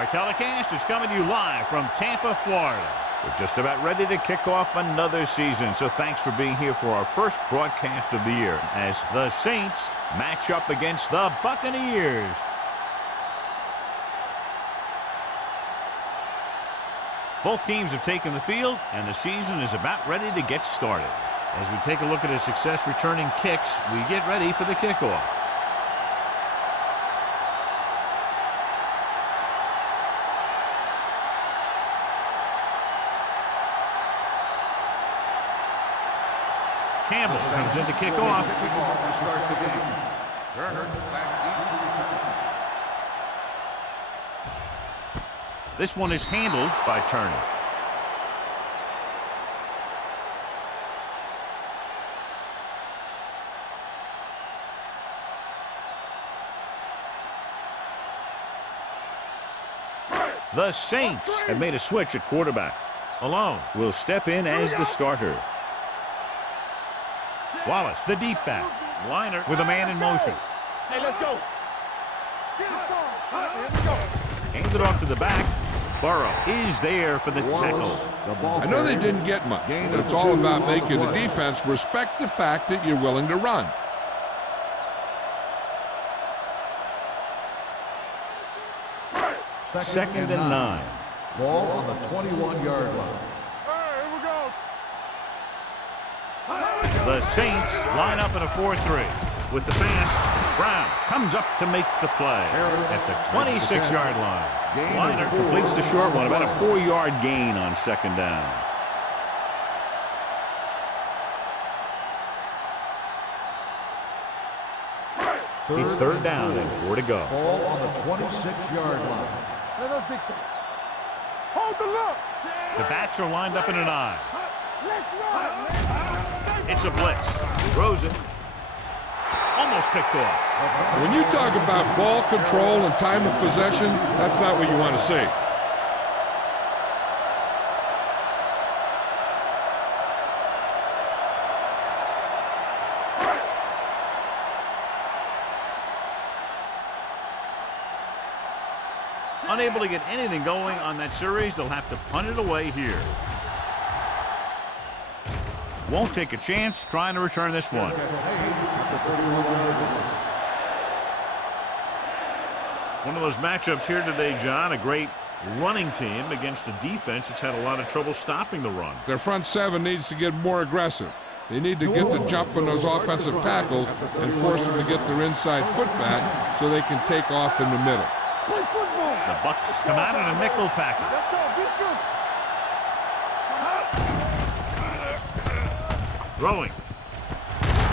Our telecast is coming to you live from Tampa, Florida. We're just about ready to kick off another season, so thanks for being here for our first broadcast of the year as the Saints match up against the Buccaneers. Both teams have taken the field, and the season is about ready to get started. As we take a look at a success returning kicks, we get ready for the kickoff. Campbell comes in to kick off. To start the game. Turner back deep to return. This one is handled by Turner. The Saints have made a switch at quarterback. Malone will step in as the starter. Wallace, the deep back. Liner with a man in motion. Hey, let's go. Hands it off to the back. Burrow is there for the tackle. I know they didn't get much, but it's all about making the defense respect the fact that you're willing to run. Second and 9. Ball on the 21-yard line. The Saints line up in a 4-3. With the pass, Brown comes up to make the play at the 26-yard line. Liner completes the short one, about a 4-yard gain on second down. It's third down and 4 to go. Ball on the 26-yard line. Let us dictate. Hold the look. The backs are lined up in an I. It's a blitz. Throws it. Almost picked off. When you talk about ball control and time of possession, that's not what you want to see. Unable to get anything going on that series, they'll have to punt it away here. Won't take a chance trying to return this one. One of those matchups here today, John, a great running team against a defense that's had a lot of trouble stopping the run. Their front seven needs to get more aggressive. They need to get the jump on those offensive tackles and force them to get their inside foot back so they can take off in the middle. The Bucs come out in a nickel package. Throwing.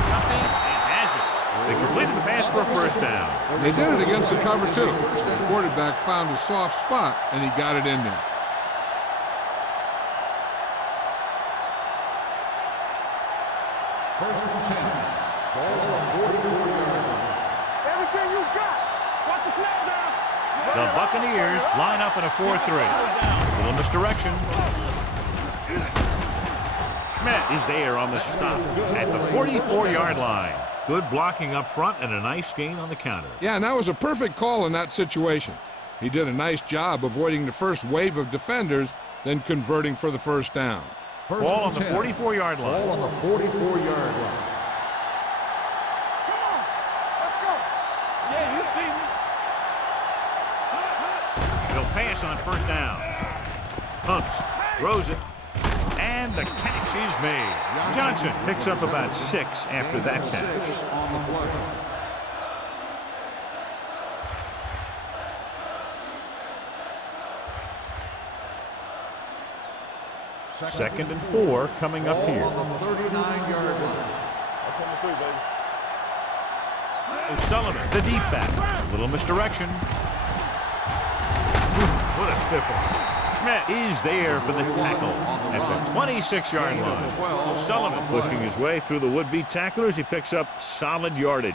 Jumping and has it. They completed the pass for a first down. They did it against the cover, too. The quarterback found a soft spot, and he got it in there. First and 10. Ball on the 44-yard line. Everything you got. Watch the snap down. The Buccaneers line up in a 4-3. Little misdirection. Schmidt is there on the stop at the 44-yard line. Good blocking up front and a nice gain on the counter. Yeah, and that was a perfect call in that situation. He did a nice job avoiding the first wave of defenders, then converting for the first down. Ball on the 44-yard line. Ball on the 44-yard line. Come on. Let's go. Yeah, you see me. He'll pass on first down. Pumps, throws it, and the catch is made. Johnson picks up about 6 after that catch. On the play. Second and 4 coming up here. On the 39-yard line. O'Sullivan, the deep back. Little misdirection. What a stiff one. Schmidt is there for the tackle at the 26-yard line. O'Sullivan pushing his way through the would-be tacklers. He picks up solid yardage.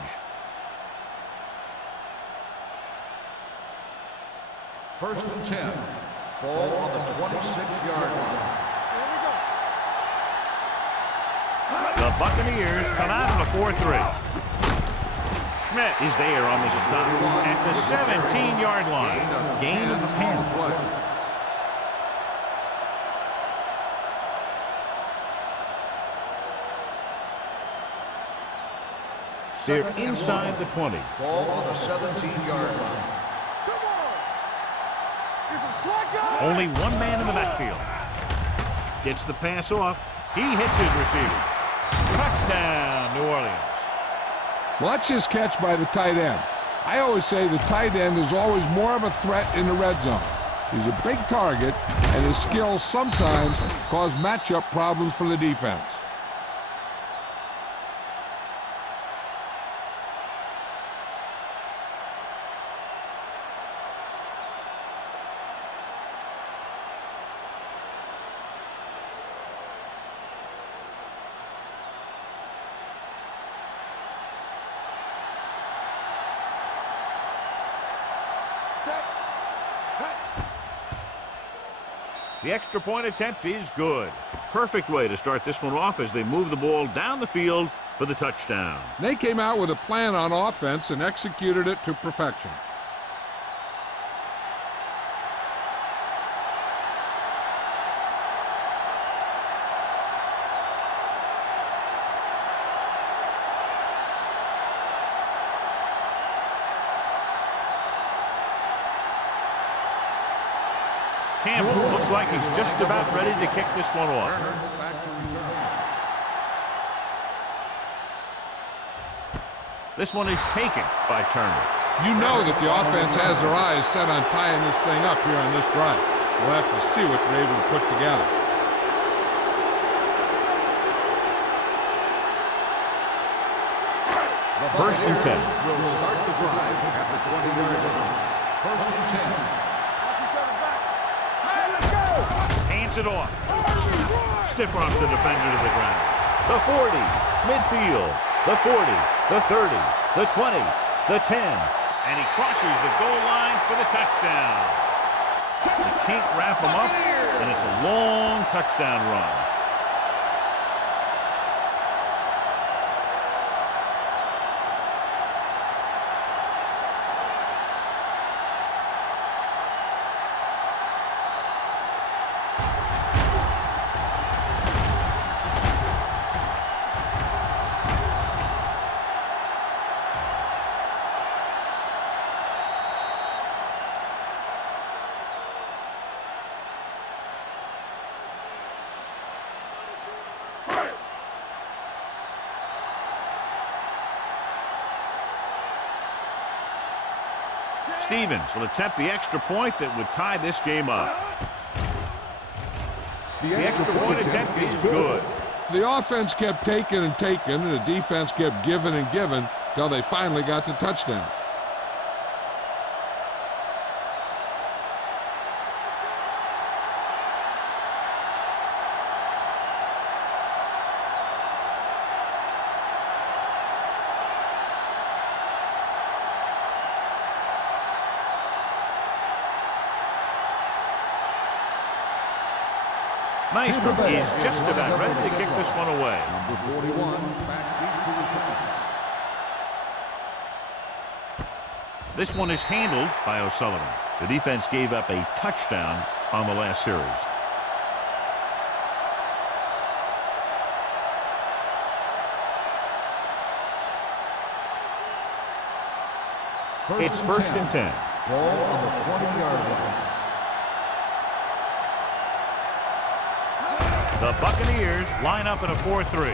First and 10. Ball on the 26-yard line. The Buccaneers come out in a 4-3. Smith is there on the stop at the 17-yard line. Gain of 10. They're inside the 20. Ball on the 17-yard line. Come on. Get some slack on. Only one man in the backfield. Gets the pass off. He hits his receiver. Touchdown, New Orleans. Watch this catch by the tight end. I always say the tight end is always more of a threat in the red zone. He's a big target, and his skills sometimes cause matchup problems for the defense. The extra point attempt is good. Perfect way to start this one off as they move the ball down the field for the touchdown. They came out with a plan on offense and executed it to perfection. Campbell looks like he's just about ready to kick this one off. Back to return. This one is taken by Turner. You know that the offense has their eyes set on tying this thing up here on this drive. We'll have to see what they're able to put together. First and 10. Will start the drive at the 20-yard line. First and 10. Hands it off. Stiff arms the defender to the ground. The 40, midfield, the 40, the 30, the 20, the 10, and he crosses the goal line for the touchdown. You can't wrap him up, and it's a long touchdown run. Stevens will attempt the extra point that would tie this game up. The extra point attempt is good. The offense kept taking and taking, and the defense kept giving and giving till they finally got the touchdown. Maestro is just about ready to kick this one away. Number 41, back deep to return. This one is handled by O'Sullivan. The defense gave up a touchdown on the last series. It's first and 10. Ball on the 20-yard line. The Buccaneers line up in a 4-3.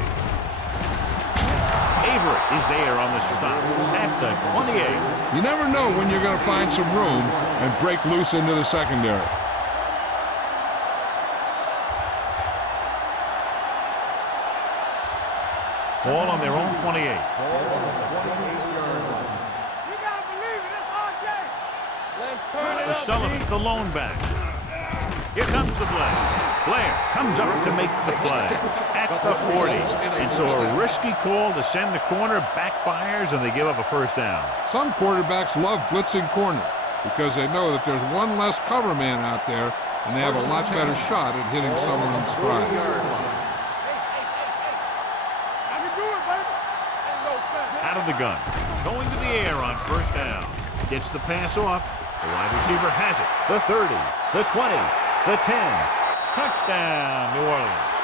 Avery is there on the stop at the 28. You never know when you're going to find some room and break loose into the secondary. Ball on their own 28. Ball on the 28-yard line. You gotta believe it. It's our game. Let's turn it up. O'Sullivan, the lone back. Here comes the play. Blair comes up to make the play at the 40. And so a risky call to send the corner backfires, and they give up a first down. Some quarterbacks love blitzing corner because they know that there's one less cover man out there, and they have a lot better shot at hitting someone in stride. I can do it, baby. Ain't no fence. Out of the gun. Going to the air on first down. Gets the pass off. The wide receiver has it. The 30, the 20, the 10. Touchdown, New Orleans.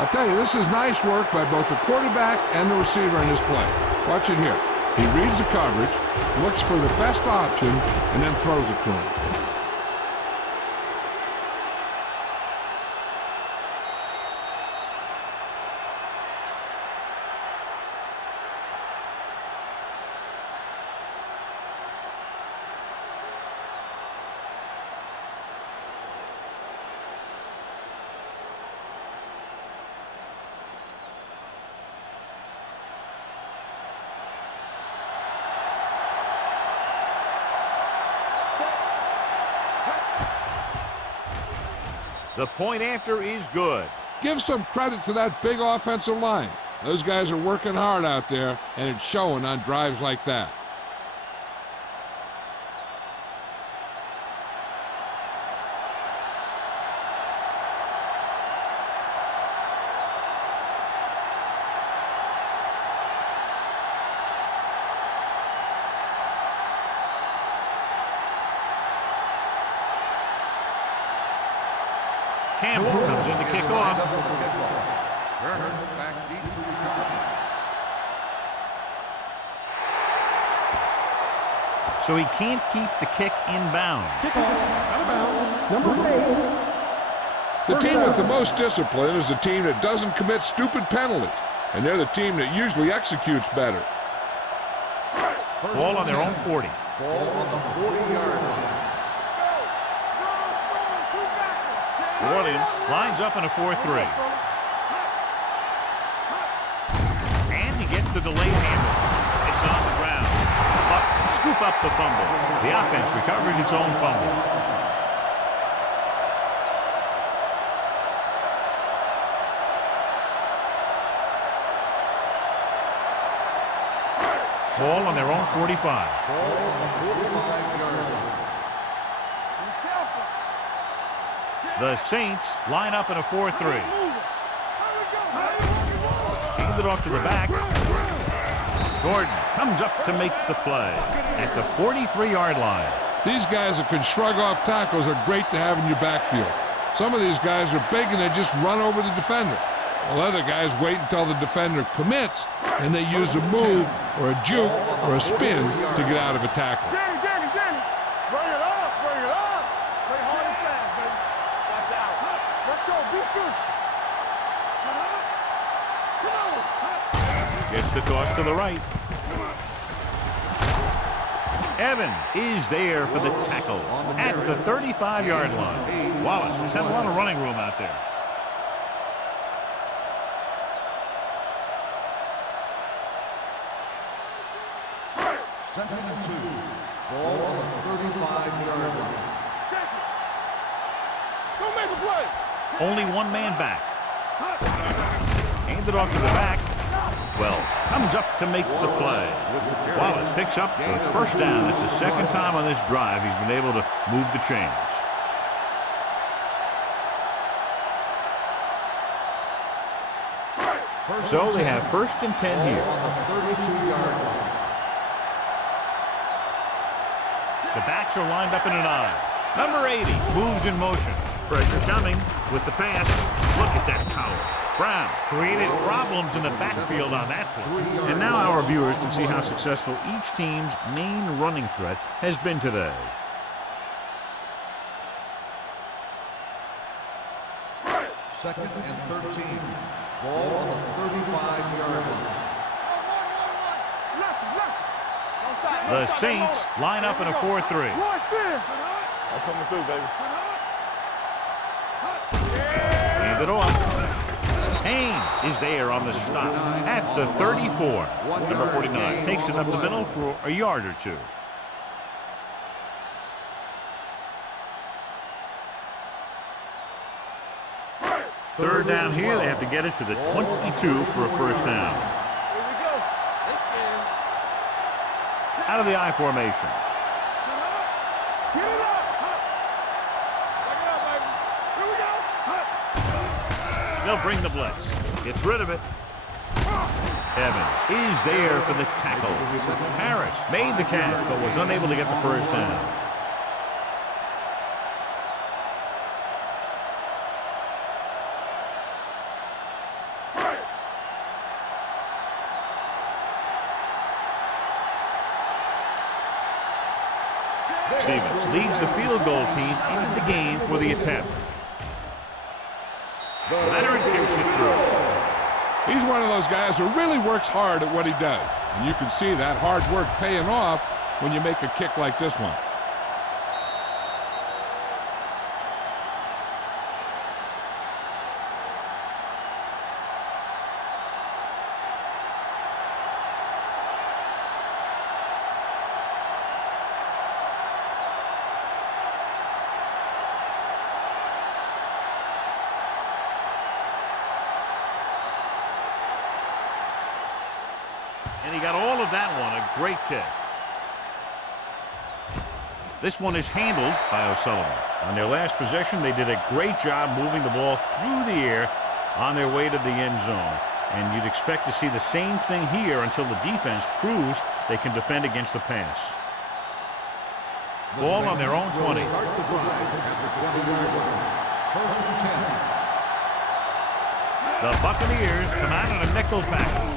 I'll tell you, this is nice work by both the quarterback and the receiver in this play. Watch it here. He reads the coverage, looks for the best option, and then throws it to him. The point after is good. Give some credit to that big offensive line. Those guys are working hard out there, and it's showing on drives like that. Campbell comes in to kick off. Werner back deep to return. So he can't keep the kick inbound. Out of bounds. Number 8. The team with the most discipline is the team that doesn't commit stupid penalties, and they're the team that usually executes better. Ball on their own 40. Ball on the 40-yard line. New Orleans lines up in a 4-3. And he gets the delayed handle. It's on the ground. Bucks scoop up the fumble. The offense recovers its own fumble. Ball on their own 45. Ball on the 45-yard line. The Saints line up in a 4-3. Hand it off to the back. Gordon comes up to make the play at the 43-yard line. These guys that can shrug off tackles are great to have in your backfield. Some of these guys are big and they just run over the defender. While other guys wait until the defender commits and they use a move or a juke or a spin to get out of a tackle. Danny. Bring it up. Play hard and fast, baby. Watch out. Let's go. Beat this. Come on. Gets the toss to the right. Evans is there for the tackle at the 35-yard line. Wallace has had a lot of running room out there. Second and 2. Ball on the 35-yard line. Check it. Don't make a play. Only one man back. Hand it off to the back. Wells comes up to make the play. Wallace picks up the first down. That's the second time on this drive he's been able to move the chains. So they have first and 10 here. On the 32-yard line. The backs are lined up in an I. Number 80 moves in motion. Pressure coming with the pass. Look at that power. Brown created problems in the backfield on that play. And now our viewers can see how successful each team's main running threat has been today. Second and 13. Ball on the 35-yard line. The Saints line up in a 4-3. I'm coming through, baby. Hand it off. Haynes is there on the stop at the 34. Number 49 takes it up the middle for a yard or two. Third down here. They have to get it to the 22 for a first down. Here we go. They scared. Out of the I formation. Get it up. Back it up, baby. Here we go. They'll bring the blitz. Gets rid of it. Evans is there for the tackle. Harris made the catch but was unable to get the first down. Stevens leads the field goal team into the game for the attempt. Leonard kicks it through. He's one of those guys who really works hard at what he does. And you can see that hard work paying off when you make a kick like this one. And he got all of that one. A great kick. This one is handled by O'Sullivan. On their last possession, they did a great job moving the ball through the air on their way to the end zone. And you'd expect to see the same thing here until the defense proves they can defend against the pass. Ball on their own 20. Start the drive at the 20-yard line. First and 10. The Buccaneers come out in a nickel package.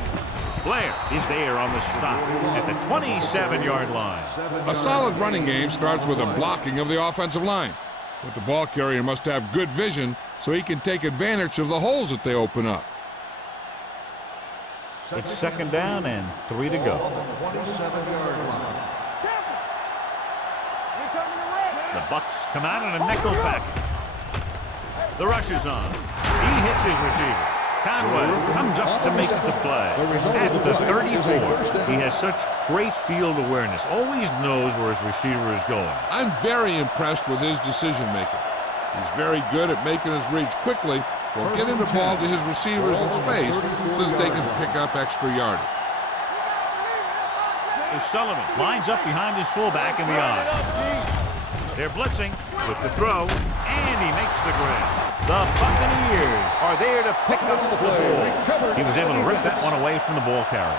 Blair is there on the stop at the 27-yard line. A solid running game starts with a blocking of the offensive line. But the ball carrier must have good vision so he can take advantage of the holes that they open up. It's second down and 3 to go. On the 27-yard line. The Bucs come out in a nickel package. The rush is on. He hits his receiver. Conway comes up to make the play. At the 34, he has such great field awareness. Always knows where his receiver is going. I'm very impressed with his decision-making. He's very good at making his reads quickly while getting the ball to his receivers in space so that they can pick up extra yardage. O'Sullivan lines up behind his fullback in the eye. They're blitzing with the throw, and he makes the grab. The Buccaneers are there to pick up the ball. He was able to rip that one away from the ball carrier.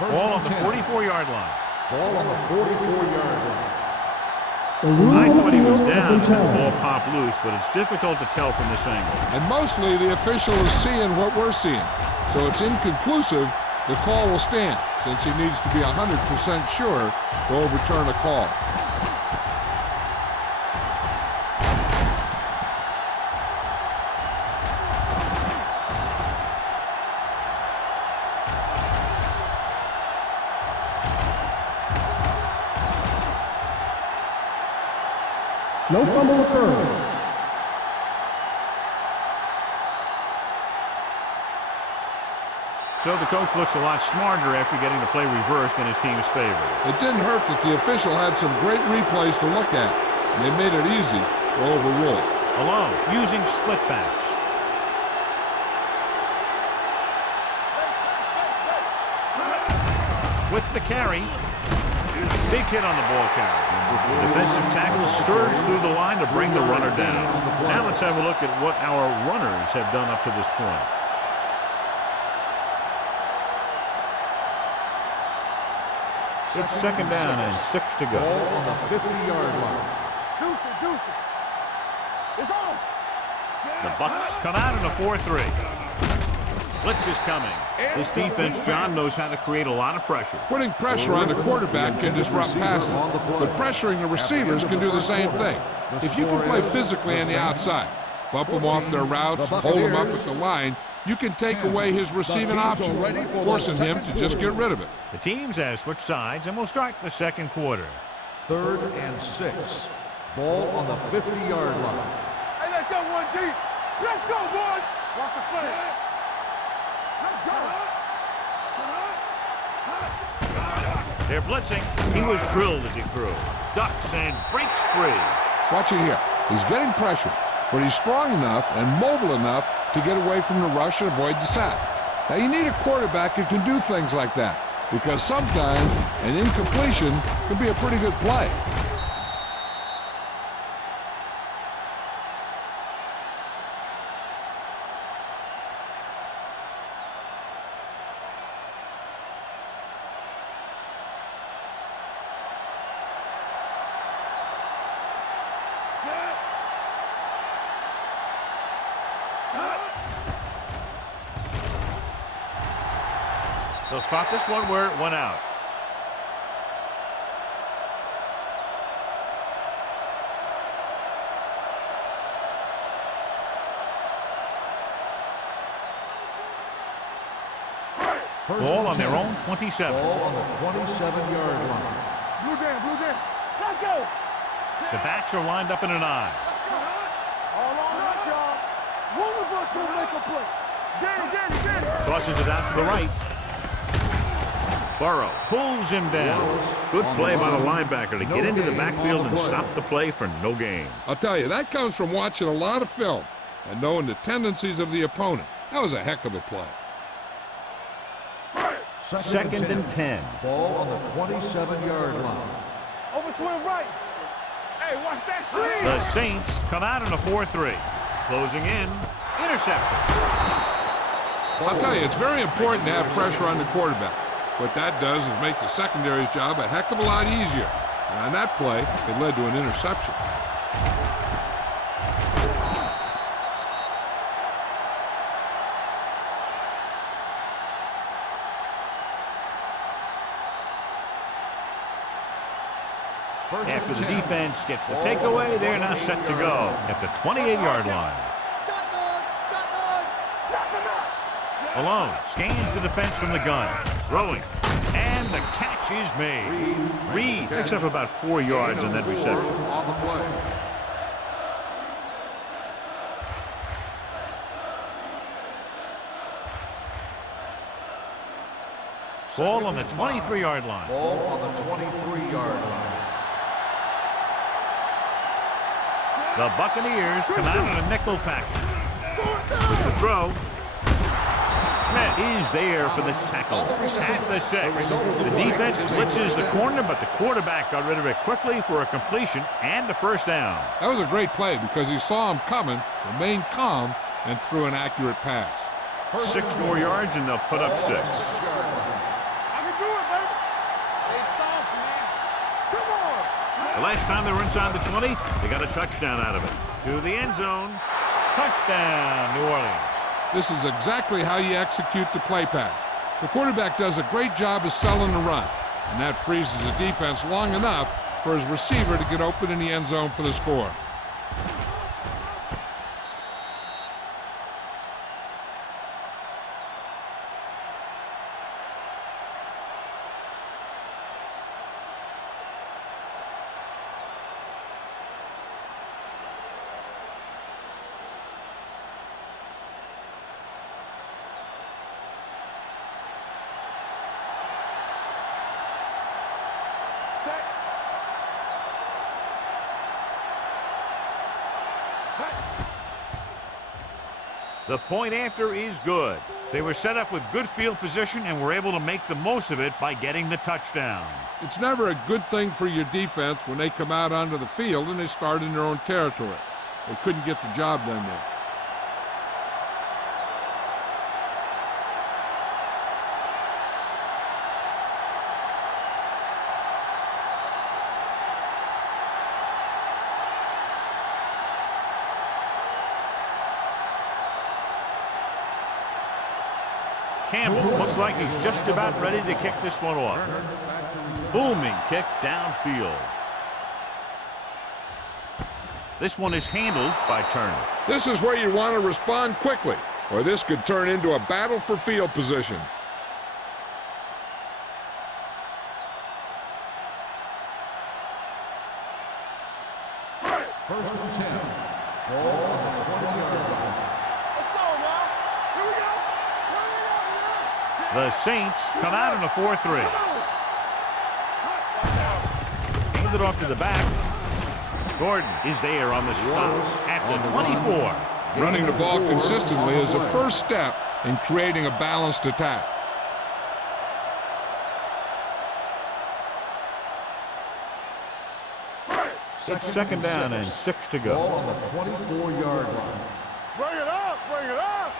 Ball on the 44-yard line. Ball on the 44-yard line. I thought he was down and the ball popped loose, but it's difficult to tell from this angle. And mostly the official is seeing what we're seeing. So it's inconclusive. The call will stand since he needs to be 100% sure to overturn a call. No fumble occurred. So the coach looks a lot smarter after getting the play reversed in his team's favor. It didn't hurt that the official had some great replays to look at, and they made it easy to overrule. Alone, using split backs. With the carry, big hit on the ball carrier. The defensive tackle stirs through the line to bring the runner down. Now let's have a look at what our runners have done up to this point. It's second down and 6 to go. Ball on the 50-yard line. It's on. The Bucs come out in a 4-3. Blitz is coming. This defense, John, knows how to create a lot of pressure. Putting pressure on the quarterback can disrupt passing, but pressuring the receivers can do the same thing. If you can play physically on the outside, bump them off their routes, hold them up at the line, you can take away his receiving options, forcing him to just get rid of it. The teams have switched sides, and we'll start the second quarter. 3rd and 6. Ball on the 50-yard line. Hey, let's go, 1D. Let's go, boys. Watch the play. Let's go. They're blitzing. He was drilled as he threw. Ducks and breaks free. Watch it here. He's getting pressure, but he's strong enough and mobile enough to get away from the rush and avoid the sack. Now, you need a quarterback who can do things like that. because sometimes an incompletion can be a pretty good play. They'll spot this one where it went out. Ball on their own 27. Ball on the 27-yard line. Blue game. Let's go. The backs are lined up in an eye. All on us, y'all. One of us will make a play. Get it. Tosses it out to the right. Burrow pulls him down. Good play by the linebacker to get into the backfield and stop the play for no gain. I'll tell you, that comes from watching a lot of film and knowing the tendencies of the opponent. That was a heck of a play. Second and 10. Ball on the 27-yard line. Overswing right. Hey, watch that screen. The Saints come out in a 4-3. Closing in. Interception. I'll tell you, it's very important to have pressure on the quarterback. What that does is make the secondary's job a heck of a lot easier. And on that play, it led to an interception. After the defense gets the takeaway, they're now set to go at the 28-yard line. Malone scans the defense from the gun. Throwing. And the catch is made. Reed picks up about 4 yards on that reception. On the play. Ball on the 23-yard line. Ball on the 23-yard line. The Buccaneers come out in a nickel package. With the throw. Schmidt is there for the tackle at the 6. The defense blitzes the corner, but the quarterback got rid of it quickly for a completion and a first down. That was a great play because he saw him coming, remained calm, and threw an accurate pass. 6 more yards, and they'll put up 6. I can do it, baby. It's soft, man. Come on. The last time they were inside the 20, they got a touchdown out of it. To the end zone. Touchdown, New Orleans. This is exactly how you execute the play pass. The quarterback does a great job of selling the run, and that freezes the defense long enough for his receiver to get open in the end zone for the score. The point after is good. They were set up with good field position and were able to make the most of it by getting the touchdown. It's never a good thing for your defense when they come out onto the field and they start in their own territory. They couldn't get the job done there. Campbell looks like he's just about ready to kick this one off. Booming kick downfield. This one is handled by Turner. This is where you want to respond quickly, or this could turn into a battle for field position. First and 10. Ball on the 20-yard line. Let's go, man. Here we go. The Saints come out in a 4-3. Hand it off to the back. Gordon is there on the stop at the 24. Running the ball consistently is the first step in creating a balanced attack. It's second down and 6 to Ball go. on the 24-yard line. Bring it up, bring it up.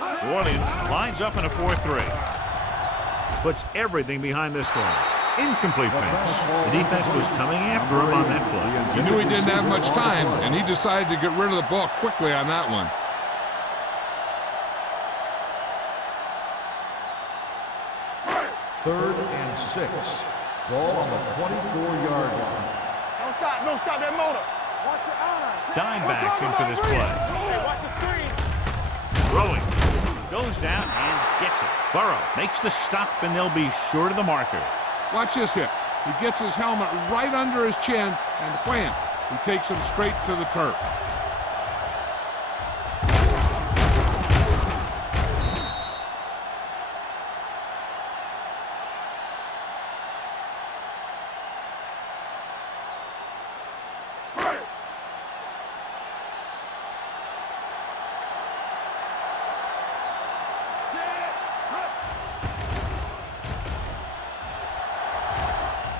Let's go. New Orleans lines up in a 4-3. Puts everything behind this one. Incomplete pass. The defense was coming after him on that play. He knew he didn't have much time, and he decided to get rid of the ball quickly on that one. Third and 6. Ball on the 24-yard line. Don't stop that motor. Watch your eyes. Dime backs in for this play. Hey, watch the screen. Throwing. Goes down and gets it. Burrow makes the stop, and they'll be short of the marker. Watch this hit. He gets his helmet right under his chin, and wham, he takes him straight to the turf.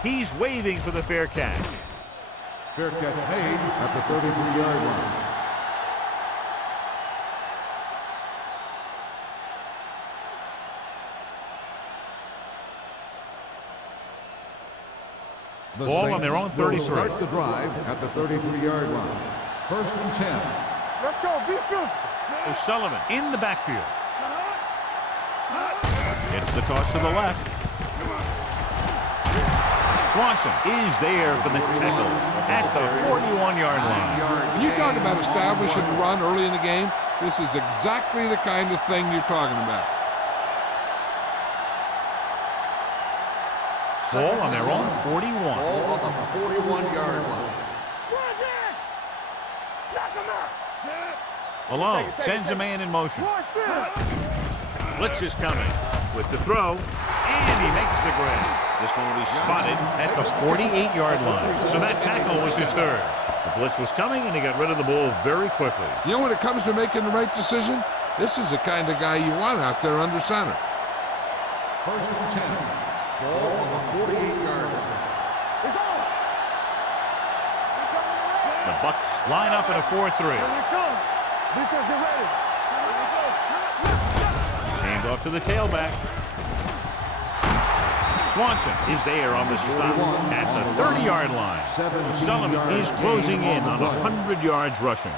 He's waving for the fair catch. Fair catch made at the 33-yard line. The Ball on Saints their own will 33. Start the drive at the 33-yard line. First and 10. Let's go. Be physical. O'Sullivan in the backfield. Gets the toss to the left. Swanson is there for the tackle at the 41-yard line. When you talk about establishing the run early in the game, this is exactly the kind of thing you're talking about. Ball on their own 41. Ball on the 41-yard line. Knock him out. Malone sends a man in motion. Blitz is coming with the throw, and he makes the grab. This one will be spotted at the 48-yard line. So that tackle was his third. The blitz was coming, and he got rid of the ball very quickly. You know, when it comes to making the right decision, this is the kind of guy you want out there under center. First and 10. Ball on the 48-yard line. It's on. The Bucks line up in a 4-3. Here we come. Defense, get ready. Hands off to the tailback. Swanson is there on the stop at the 30-yard line. O'Sullivan is closing in on 100 yards rushing.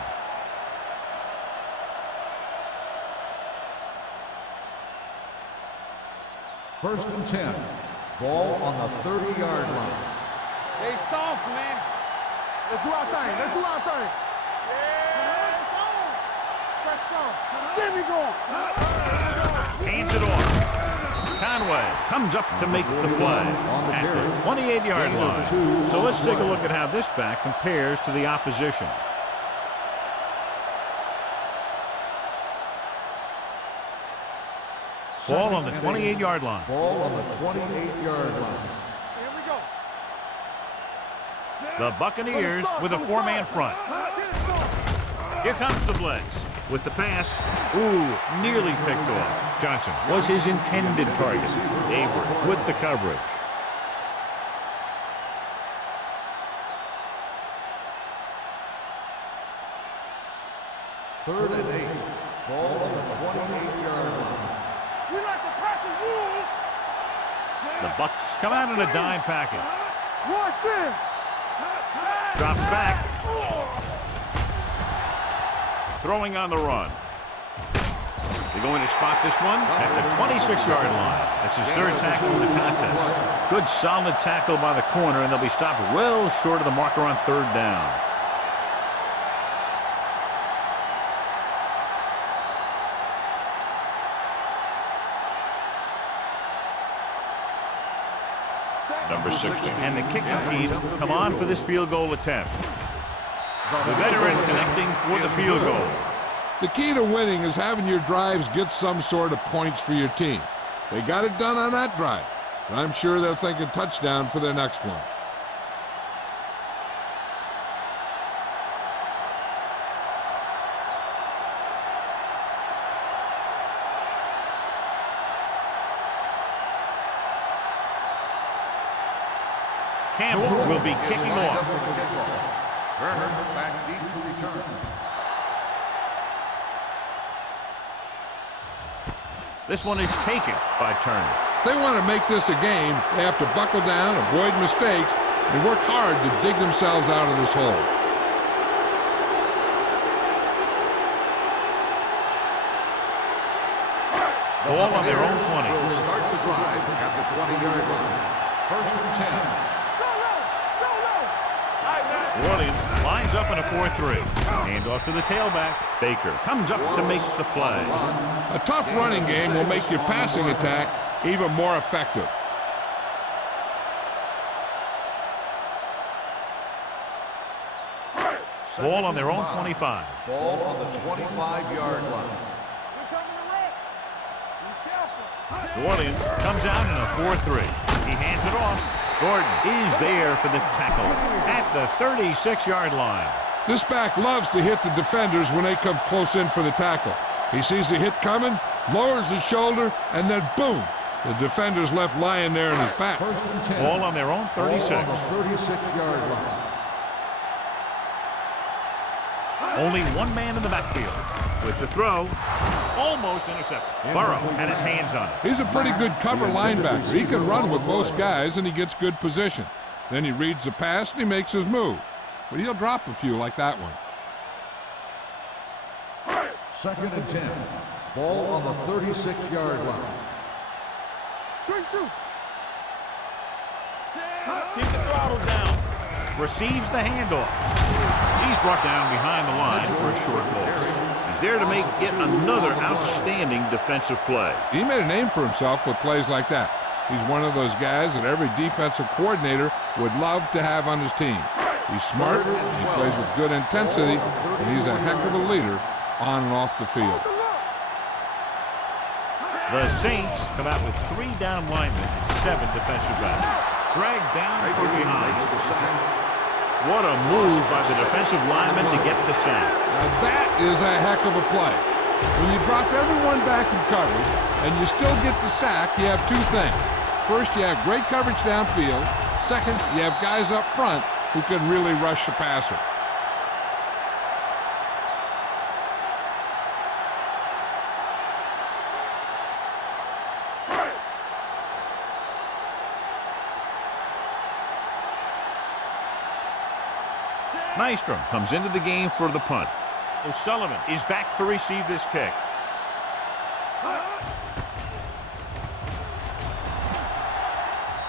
First and 10. Ball on the 30-yard line. They soft, man. Let's do our thing. Let's do our thing. Yeah, it's on. Let's go. There we go. Hands it off. Conway comes up to make the play at the 28-yard line. So let's take a look at how this back compares to the opposition. Ball on the 28-yard line. Ball on the 28-yard line. Here we go. The Buccaneers with a four-man front. Here comes the blitz. With the pass, nearly picked off. Johnson was his intended target. Avery with the coverage. Third and 8. Ball on the 28-yard line. We like to practice rules. The Bucks come out in a dime package. Watch this. Drops back. Throwing on the run. They're going to spot this one at the 26-yard line. That's his third tackle in the contest. Good solid tackle by the corner, and they'll be stopped well short of the marker on third down. Number 16. And the kicking team come on for this field goal attempt. The veteran connecting for the field goal. The key to winning is having your drives get some sort of points for your team. They got it done on that drive, and I'm sure they're thinking touchdown for their next one. Campbell will be kicking off. Turner back deep to return. This one is taken by Turner. If they want to make this a game, they have to buckle down, avoid mistakes, and work hard to dig themselves out of this hole. Ball on their own 20. Will start the drive at the 20-yard line. First and 10. New Orleans lines up in a 4-3. Handoff to the tailback. Baker comes up to make the play. A tough running game will make your passing attack even more effective. Ball on their own 25. Ball on the 25-yard line. New Orleans comes out in a 4-3. He hands it off. Gordon is there for the tackle at the 36-yard line. This back loves to hit the defenders when they come close in for the tackle. He sees the hit coming, lowers his shoulder, and then boom, the defender's left lying there in his back. First and 10. Ball on their own 36. Ball on the 36-yard line. Only one man in the backfield. With the throw, almost intercepted. Burrow had his hands on it. He's a pretty good cover linebacker. He can run with most guys, and he gets good position. Then he reads the pass, and he makes his move. But he'll drop a few like that one. Second and 10. Ball on the 36-yard line. Keep the throttle down. Receives the handoff. He's brought down behind the line for a short loss. He's there to make yet another outstanding defensive play. He made a name for himself with plays like that. He's one of those guys that every defensive coordinator would love to have on his team. He's smart, he plays with good intensity, and he's a heck of a leader on and off the field. The Saints come out with 3 down linemen and 7 defensive backs. Dragged down from behind. What a move by the defensive lineman to get the sack. Now that is a heck of a play. When you drop everyone back in coverage and you still get the sack, you have 2 things. First, you have great coverage downfield. Second, you have guys up front who can really rush the passer. Nystrom comes into the game for the punt. O'Sullivan is back to receive this kick.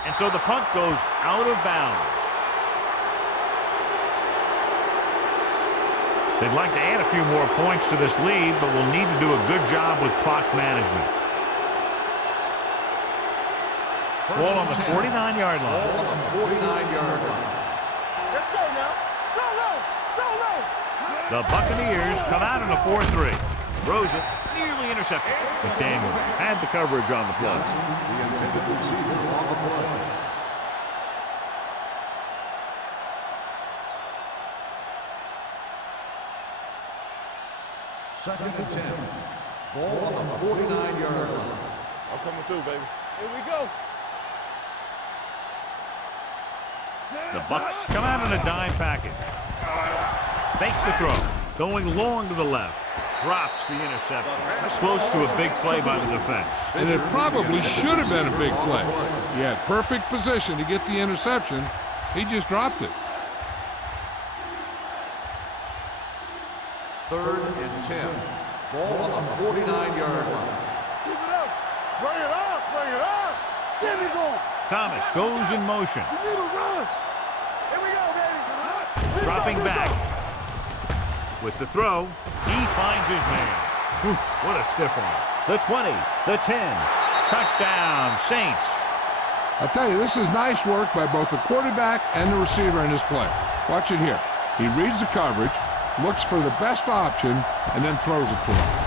And so the punt goes out of bounds. They'd like to add a few more points to this lead, but will need to do a good job with clock management. Ball on the 49-yard line. Ball on the 49-yard line. Let's go now. The Buccaneers come out in a 4-3. Throws it, nearly intercepted. But Daniels had the coverage on the play. The intended receiver on the play. Second and 10. Ball on the 49-yard line. I'm coming through, baby. Here we go. The Bucs come out in a dime package. Fakes the throw. Going long to the left. Drops the interception. Close to a big play by the defense. And it probably should have been a big play. He had perfect position to get the interception. He just dropped it. Third and 10. Ball on the 49-yard line. Keep it up. Bring it up. Bring it up. Get me going. Thomas goes in motion. You need a rush. Here we go, baby. Dropping back. With the throw, he finds his man. What a stiff one. The 20, the 10. Touchdown, Saints. I'll tell you, this is nice work by both the quarterback and the receiver in this play. Watch it here. He reads the coverage, looks for the best option, and then throws it to him.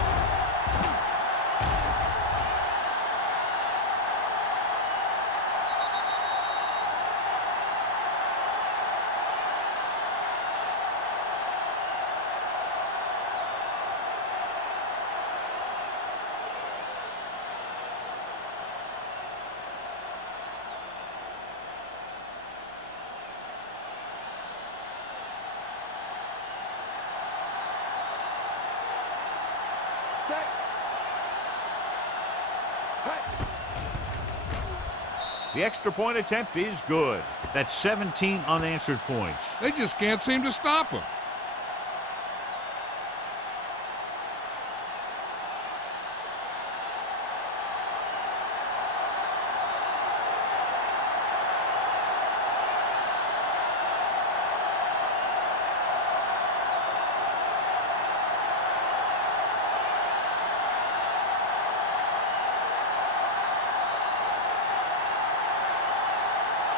The extra point attempt is good. That's 17 unanswered points. They just can't seem to stop him.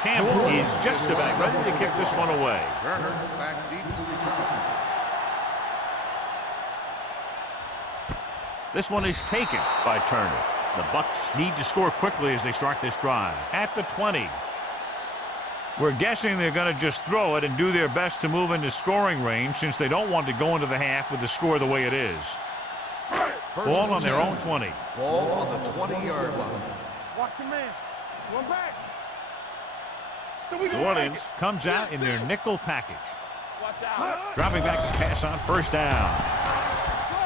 Campbell is just about ready to kick this one away. Turner back deep to return. This one is taken by Turner. The Bucks need to score quickly as they start this drive. At the 20. We're guessing they're going to just throw it and do their best to move into scoring range since they don't want to go into the half with the score the way it is. Ball on their own 20. Ball on the 20-yard line. Watch your man. One back. So New Orleans comes out in their nickel package. Watch out. Dropping back to pass on first down.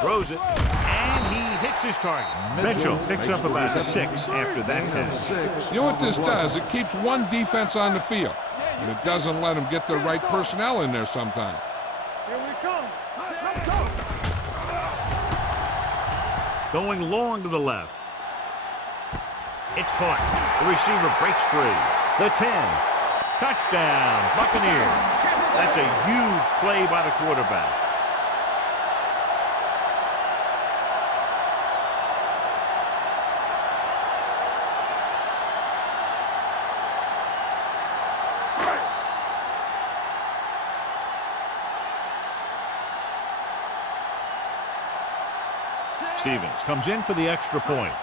Throws it, and he hits his target. Mitchell picks up about 6 after that catch. You know what this does? It keeps one defense on the field, and it doesn't let them get the right personnel in there sometimes. Here we come. Let's go. Going long to the left. It's caught. The receiver breaks free. The 10. Touchdown, Buccaneers. That's a huge play by the quarterback. Stevens comes in for the extra point.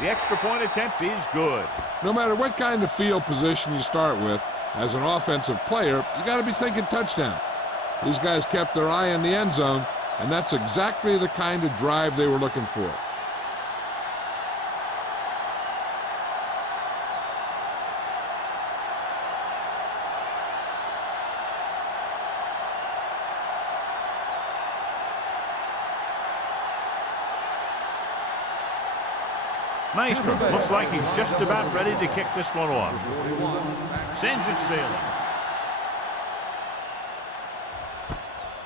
The extra point attempt is good. No matter what kind of field position you start with, as an offensive player, you got to be thinking touchdown. These guys kept their eye on the end zone, and that's exactly the kind of drive they were looking for. Maestro looks like he's just about ready to kick this one off. Sends it sailing.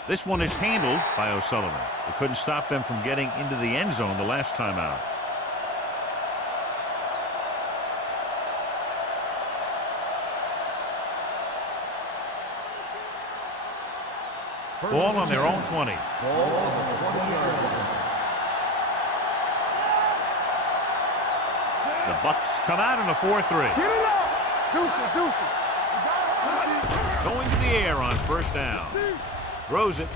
This one is handled by O'Sullivan. It couldn't stop them from getting into the end zone the last time out. Ball on their own 20. Ball on the 20-yard line. The Bucks come out in a 4-3. Get it up. Deuce it. Going to the air on first down. Throws it.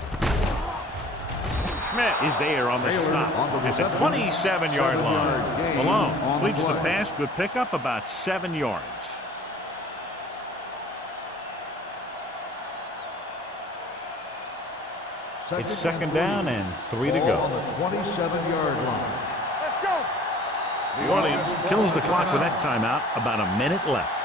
Schmidt is there on the stop at the 27-yard line. Malone completes the pass. Good pickup, about 7 yards. It's second down and 3 to go. On the 27-yard line. Let's go. New Orleans kills the clock with that timeout. About a minute left.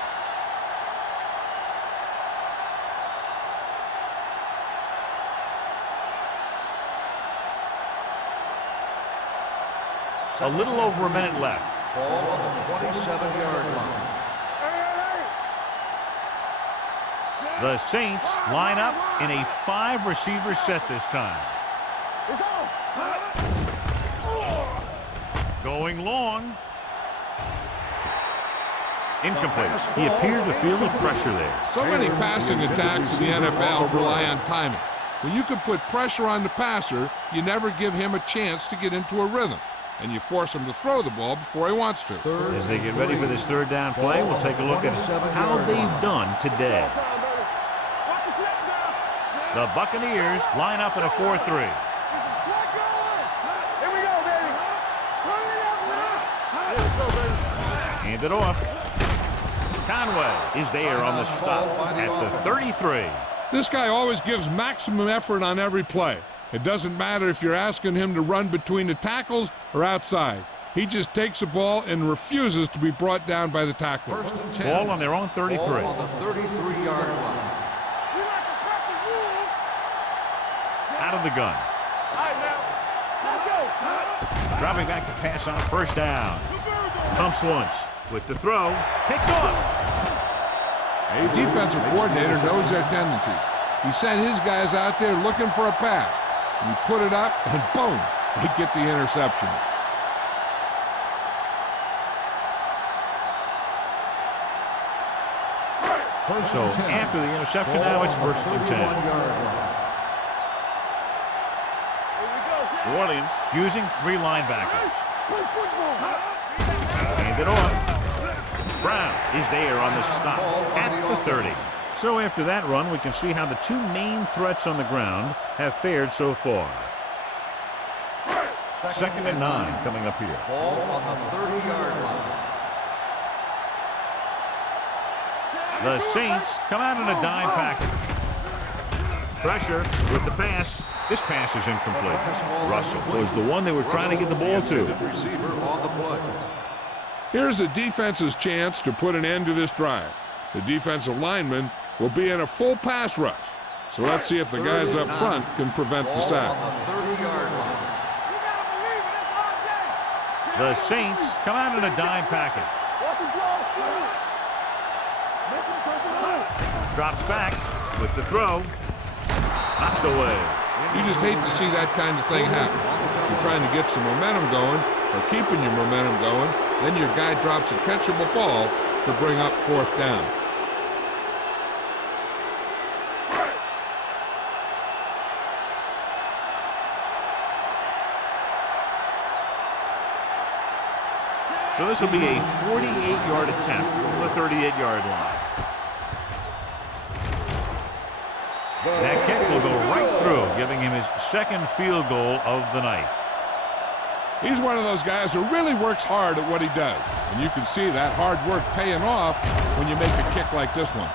A little over a minute left. Ball on the 27-yard line. The Saints line up in a 5-receiver set this time. It's on. Going long. Incomplete. He appeared to feel the pressure there. So many passing attacks in the NFL rely on timing. When you can put pressure on the passer, you never give him a chance to get into a rhythm, and you force him to throw the ball before he wants to. As they get ready for this third down play, we'll take a look at how they've done today. The Buccaneers line up in a 4-3. Here we go, baby. Hand it off. Conway is there on the stop at the 33. This guy always gives maximum effort on every play. It doesn't matter if you're asking him to run between the tackles or outside. He just takes the ball and refuses to be brought down by the tackler. First and 10. Ball on their own 33. Ball on the 33-yard line. Out of the gun. All right, now. Let's go. Dropping back to pass on first down. Pumps once. with the throw. Picked off. A defensive coordinator knows their tendencies. He sent his guys out there looking for a pass. You put it up, and boom, they get the interception. So after the interception, now it's 1st and 10. New Orleans using 3 linebackers. Hand it off. Brown is there on the stop at the 30. So after that run, we can see how the 2 main threats on the ground have fared so far. 2nd and 9 coming up here. Ball on the 30-yard line. The Saints come out in a dime package. Pressure with the pass. This pass is incomplete. Russell was the one they were trying to get the ball to. Receiver on the play. Here's the defense's chance to put an end to this drive. The defensive lineman will be in a full pass rush. So let's see if the guys up front can prevent the sack. On the 30-yard line. The Saints come out in a dime package. Drops back with the throw. Knocked away. You just hate to see that kind of thing happen. You're trying to get some momentum going, or keeping your momentum going, then your guy drops a catchable ball to bring up 4th down. So this will be a 48-yard attempt from the 38-yard line. That kick will go right through, giving him his 2nd field goal of the night. He's one of those guys who really works hard at what he does. And you can see that hard work paying off when you make a kick like this one.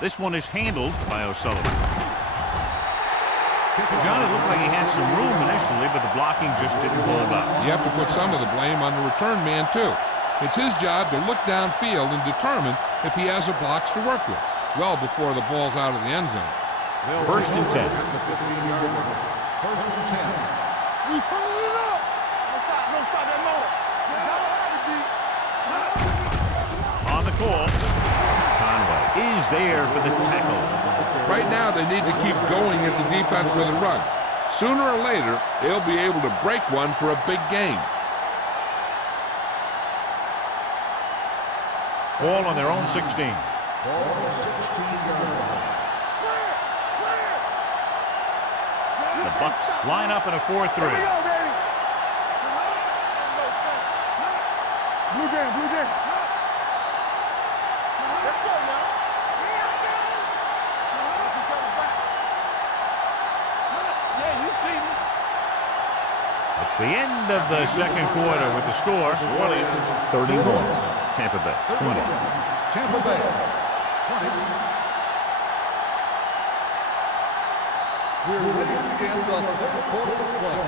This one is handled by O'Sullivan. John, it looked like he had some room initially, but the blocking just didn't hold up. You have to put some of the blame on the return man, too. It's his job to look downfield and determine if he has the blocks to work with, well before the ball's out of the end zone. 1st and 10. At the 15-yard line. 1st and 10. We turning it up. Don't stop that motor. On the call, Conway is there for the tackle. Right now, they need to keep going at the defense with a run. Sooner or later, they'll be able to break one for a big gain. Ball on their own 16. Ball on the 16-yard line. The Bucks line up in a 4-3. Blue game, blue game. Let's go now. Yeah, you see me. It's the end of the 2nd quarter with the score. New Orleans 31. Tampa Bay 20. Tampa Bay 20. We're ready to begin the 3rd quarter of play.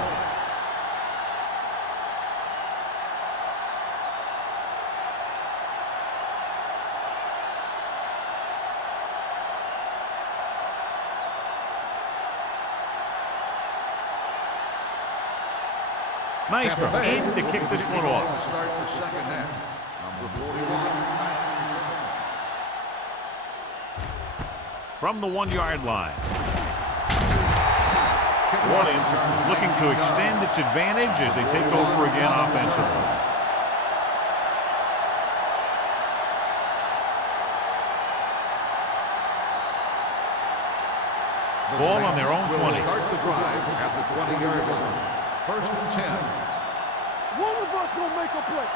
Maestro in to kick this one off. To start the 2nd half. Number 41. From the 1-yard line. New Orleans is looking to extend its advantage as they take over again offensively. Ball on their own 20. Start the drive at the 20-yard line. 1st and 10. One of us gonna make a play.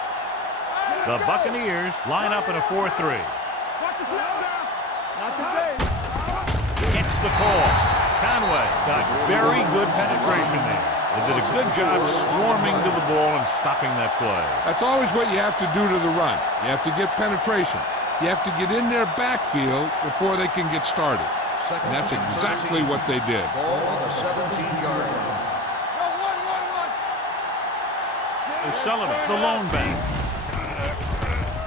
The Buccaneers line up in a 4-3. Watch the snap down. Not today. Gets the call. Conway got very good penetration there. They did a good job swarming to the ball and stopping that play. That's always what you have to do to the run. You have to get penetration. You have to get in their backfield before they can get started. And that's exactly what they did. Ball on the 17-yard line. O'Sullivan, the lone back.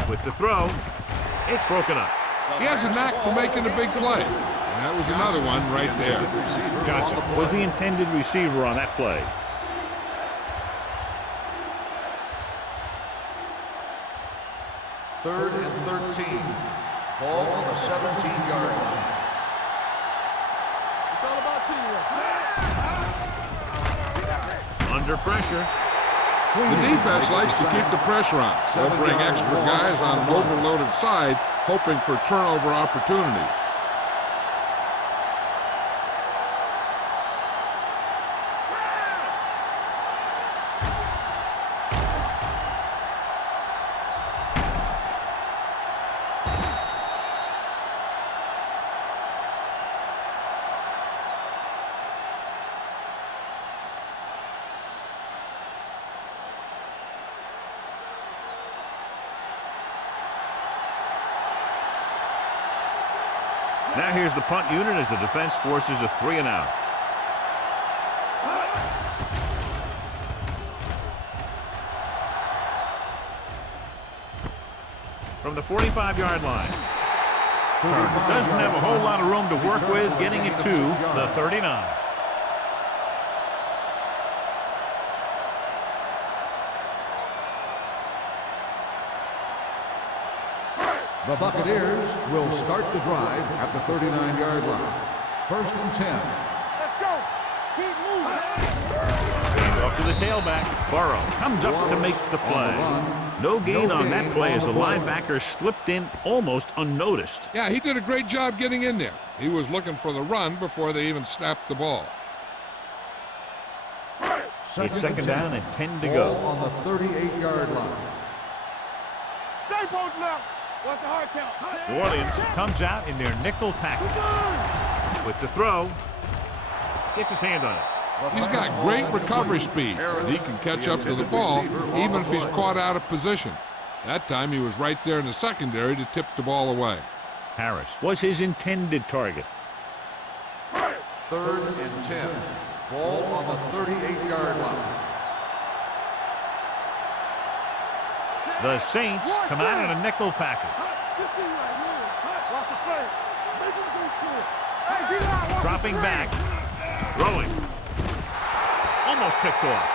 With the throw, it's broken up. He has a knack for making a big play. And that was another one right there. Johnson was the intended receiver on that play. Third and 13. Ball on the 17-yard line. It's all about teamwork. Under pressure. The defense likes to keep the pressure on. They'll bring extra guys on an overloaded side, hoping for turnover opportunities. Now here's the punt unit as the defense forces a 3-and-out. From the 45-yard line. Turner doesn't have a whole lot of room to work with, getting it to the 39. The Buccaneers will start the drive at the 39-yard line. First and 10. Let's go. Keep moving. Hand off to the tailback. Burrow comes up to make the play. No gain on that play as the linebacker slipped in almost unnoticed. Yeah, he did a great job getting in there. He was looking for the run before they even snapped the ball. It's second down and 10 to go. Ball on the 38-yard line. Stay posted up. What's the hard count? New Orleans comes out in their nickel package. With the throw, gets his hand on it. He's got great recovery speed, and he can catch up to the ball even if he's caught out of position. That time he was right there in the secondary to tip the ball away. Harris was his intended target. Third and 10. Ball on the 38-yard line. The Saints come out in a nickel package. Watch the play. Make him go short. Hey, D-line, Dropping back, throwing. Almost picked off.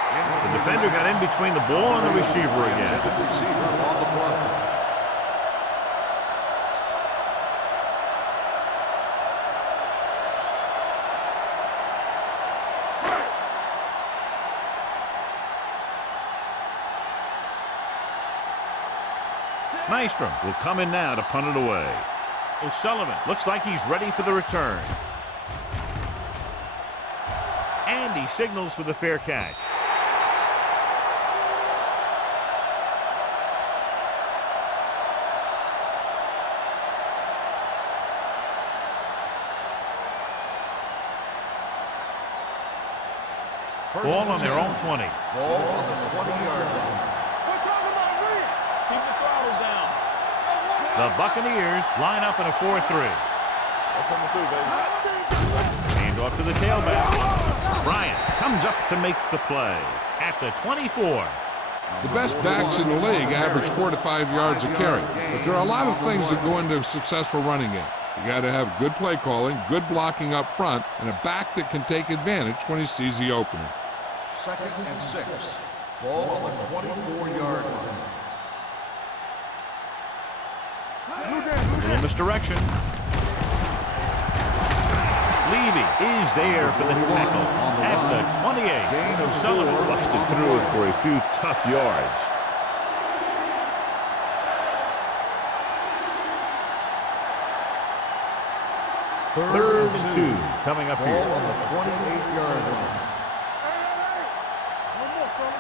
The defender got in between the ball and the receiver again. Receiver on the play. Maestro will come in now to punt it away. O'Sullivan looks like he's ready for the return. And he signals for the fair catch. Ball on their own 20. Ball on the 20-yard line. we're talking about real. Keep the throttle down. The Buccaneers line up in a 4-3. That's coming through, baby. Hand off to the tailback. Bryant comes up to make the play at the 24. The best backs in the league average 4 to 5 yards a carry, but there are a lot of things that go into a successful running game. You got to have good play calling, good blocking up front, and a back that can take advantage when he sees the opening. Second and 6. Ball on the 24-yard line. Little misdirection. Levy is there for the tackle at the 28. O'Sullivan busted through for a few tough yards. Third and 2 coming up Ball here. on the 28-yard line. One more, fella.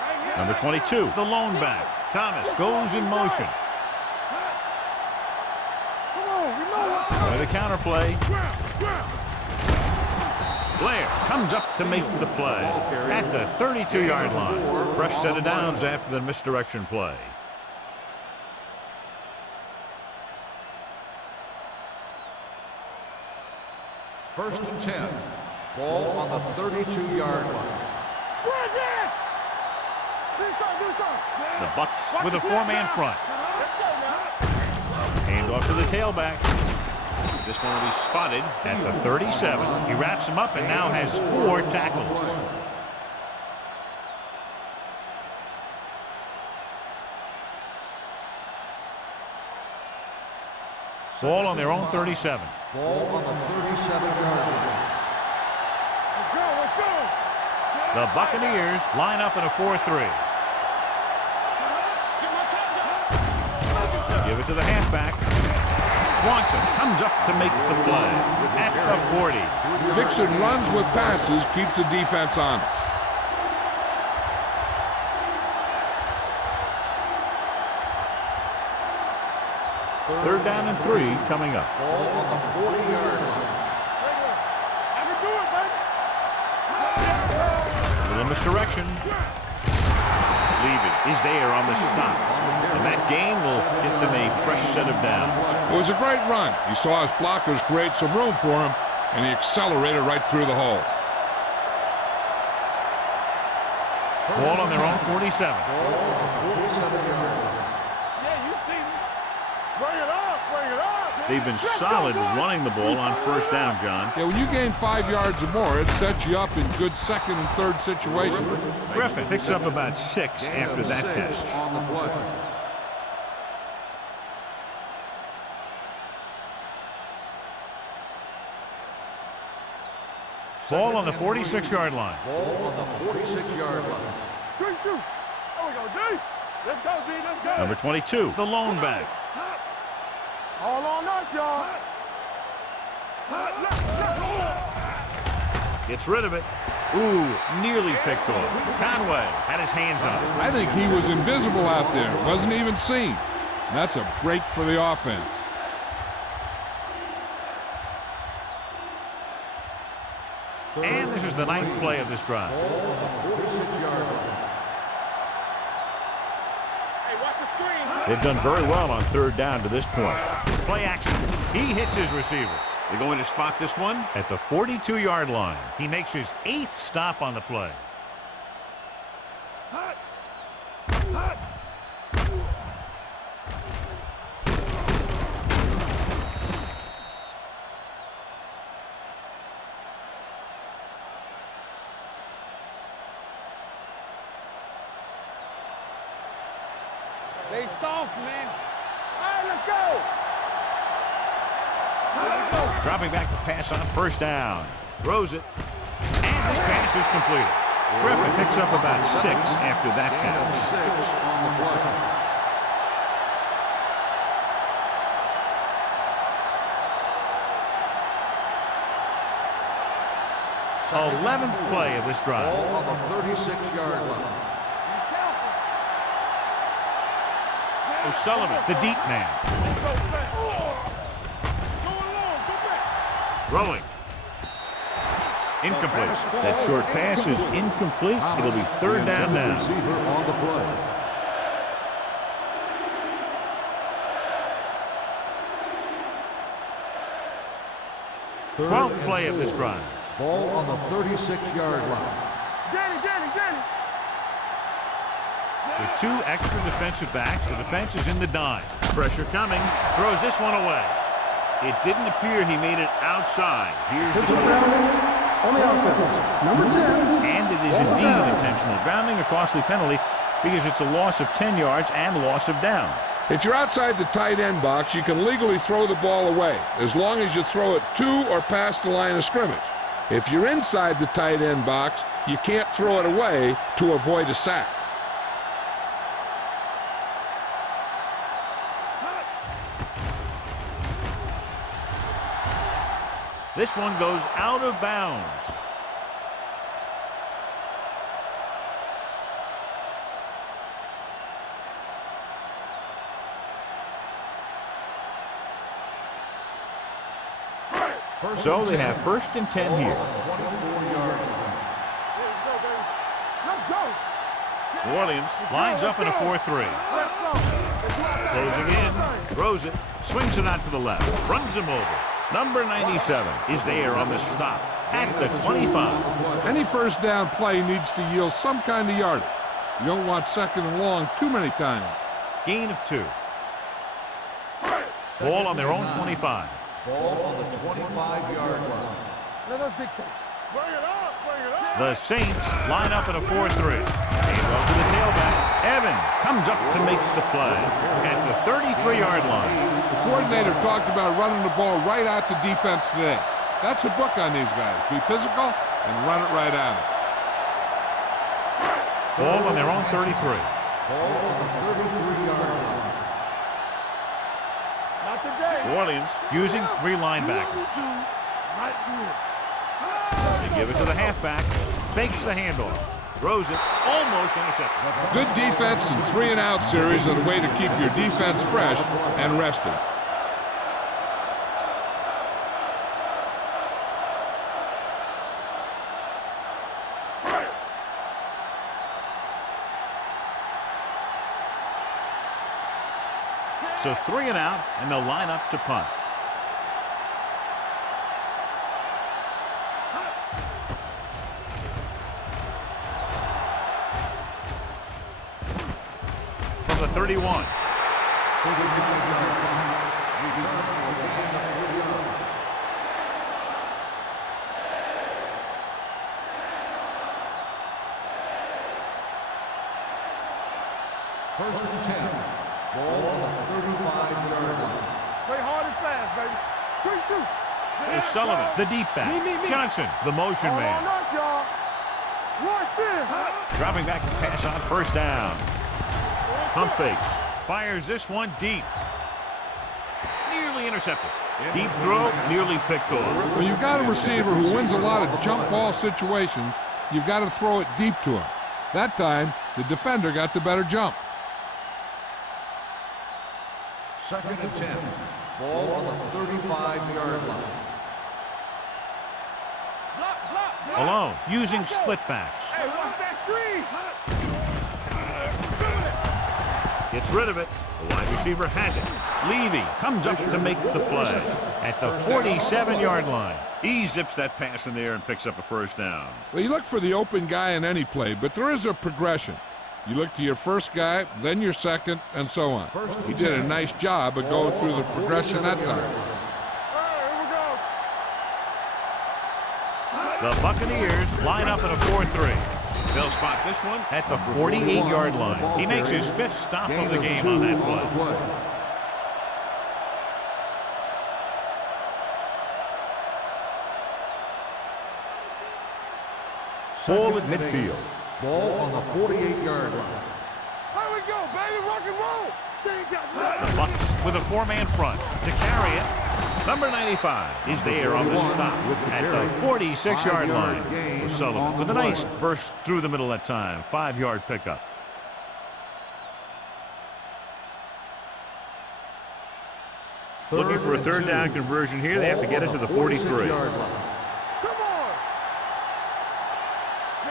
Right here. Number 22, the lone back. Thomas goes in motion. Come on, we know what. By the counter play. Blair comes up to make the play at the 32-yard line. Fresh set of downs after the misdirection play. First and 10. Ball on the 32-yard line. The Bucks with a four-man front. Hand off to the tailback. This one will be spotted at the 37. He wraps him up and now has 4 tackles. Ball on their own 37. Ball on the 37-yard line. Let's go. The Buccaneers line up in a 4-3. Give it to the halfback. Swanson comes up to make the play at the 40. Mixon runs with passes, keeps the defense on. Third down and 3 coming up. Ball on the 40-yard line. I can do it, baby. Little misdirection. Levy is there on the stop. And that gain will get them a fresh set of downs. It was a great run. He saw his blockers create some room for him, and he accelerated right through the hole. Ball on their own 47. Ball on the 47-yard line. Yeah, you see me. Bring it up, bring it up. They've been solid running the ball on first down, John. Yeah, when you gain 5 yards or more, it sets you up in good second and third situations. Griffin picks up about 6 after that catch. On the play. Ball on the 46-yard line. Ball on the 46-yard line. Good shoot. There we go, D. Let's go, D. Let's go. Number 22, the lone back. All on us, y'all. Gets rid of it. Ooh, nearly picked off. Conway had his hands on it. I think he was invisible out there. Wasn't even seen. And that's a break for the offense. And this is the 9th play of this drive. Ball on the 46-yard line. Hey, watch the screen. They've done very well on third down to this point. Play action. He hits his receiver. They're going to spot this one at the 42-yard line. He makes his 8th stop on the play. They soft, man. All right, let's go. Dropping back to pass on first down. Throws it. And this pass is completed. Griffin picks up about 6 after that catch. 6 on the play. So 11th play of this drive. Ball on the 36-yard line. O'Sullivan, the deep man. Throwing. Incomplete. That short pass is incomplete. It'll be third down now. Receiver on the play. Third 12th and play of this 4. drive. Ball on the 36-yard line. Get it. With 2 extra defensive backs, the defense is in the dime. Pressure coming. Throws this one away. It didn't appear he made it outside. Here's the Intentional ball. grounding on the offense. Number 10. And it is Loss of indeed down. intentional grounding, a costly penalty, because it's a loss of 10 yards and loss of down. If you're outside the tight end box, you can legally throw the ball away, as long as you throw it to or past the line of scrimmage. If you're inside the tight end box, you can't throw it away to avoid a sack. This one goes out of bounds. So they have first and 10 here. 24-yard line. Let's go. New Orleans lines up in a 4-3. Closing in, throws it, swings it out to the left, runs him over. Number 97 is there on the stop at the 25. Any first down play needs to yield some kind of yardage. You don't want second and long too many times. Gain of 2. Ball on their own 25. Ball on the 25-yard line. Let us dictate. Bring it up, bring it up. The Saints line up in a 4-3. Handoff to the tailback. Evans comes up to make the play at the 33-yard line. The coordinator talked about running the ball right out to defense today. That's a book on these guys. Be physical and run it right out. Ball on their own 33. Ball on the 33-yard line. Not today. New Orleans using 3 linebackers. Right here. They give it to the halfback. Fakes the handoff. Throws it. Almost intercepted. Good defense and 3-and-out series are the way to keep your defense fresh and rested. So 3 and out, and they'll line up to punt. From the 31. First and 10. Ball on the 35-yard line. Play hard and fast, baby. Quick shoot. There's Sullivan, the deep back. Johnson, the motion All man. on us, y'all. Rush in. Dropping back to pass on first down. Pump fakes. Fires this one deep. Nearly intercepted. Deep throw, nearly picked off. When you've got a receiver who wins a lot of jump ball situations, you've got to throw it deep to him. That time, the defender got the better jump. Second and 10. Ball on the 35-yard line. Block, block, block. Alone, using split backs. Hey, watch that screen. Gets rid of it. The wide receiver has it. Levy comes up to make the play at the 47-yard line. He zips that pass in the air and picks up a first down. Well, you look for the open guy in any play, but there is a progression. You look to your first guy, then your second, and so on. He did a nice job of going through the progression that time. The Buccaneers line up in a 4-3. They'll spot this one at the 48-yard line. He makes his 5th stop of the game on that play. Ball at midfield. Ball on the 48-yard line. There we go, baby. Rock and roll. The Bucs with a 4-man front to carry it. Number 95 is there on the stop at the 46-yard line. Sullivan with a nice burst through the middle that time. 5-yard pickup. Looking for a third down conversion here. They have to get it to the 43.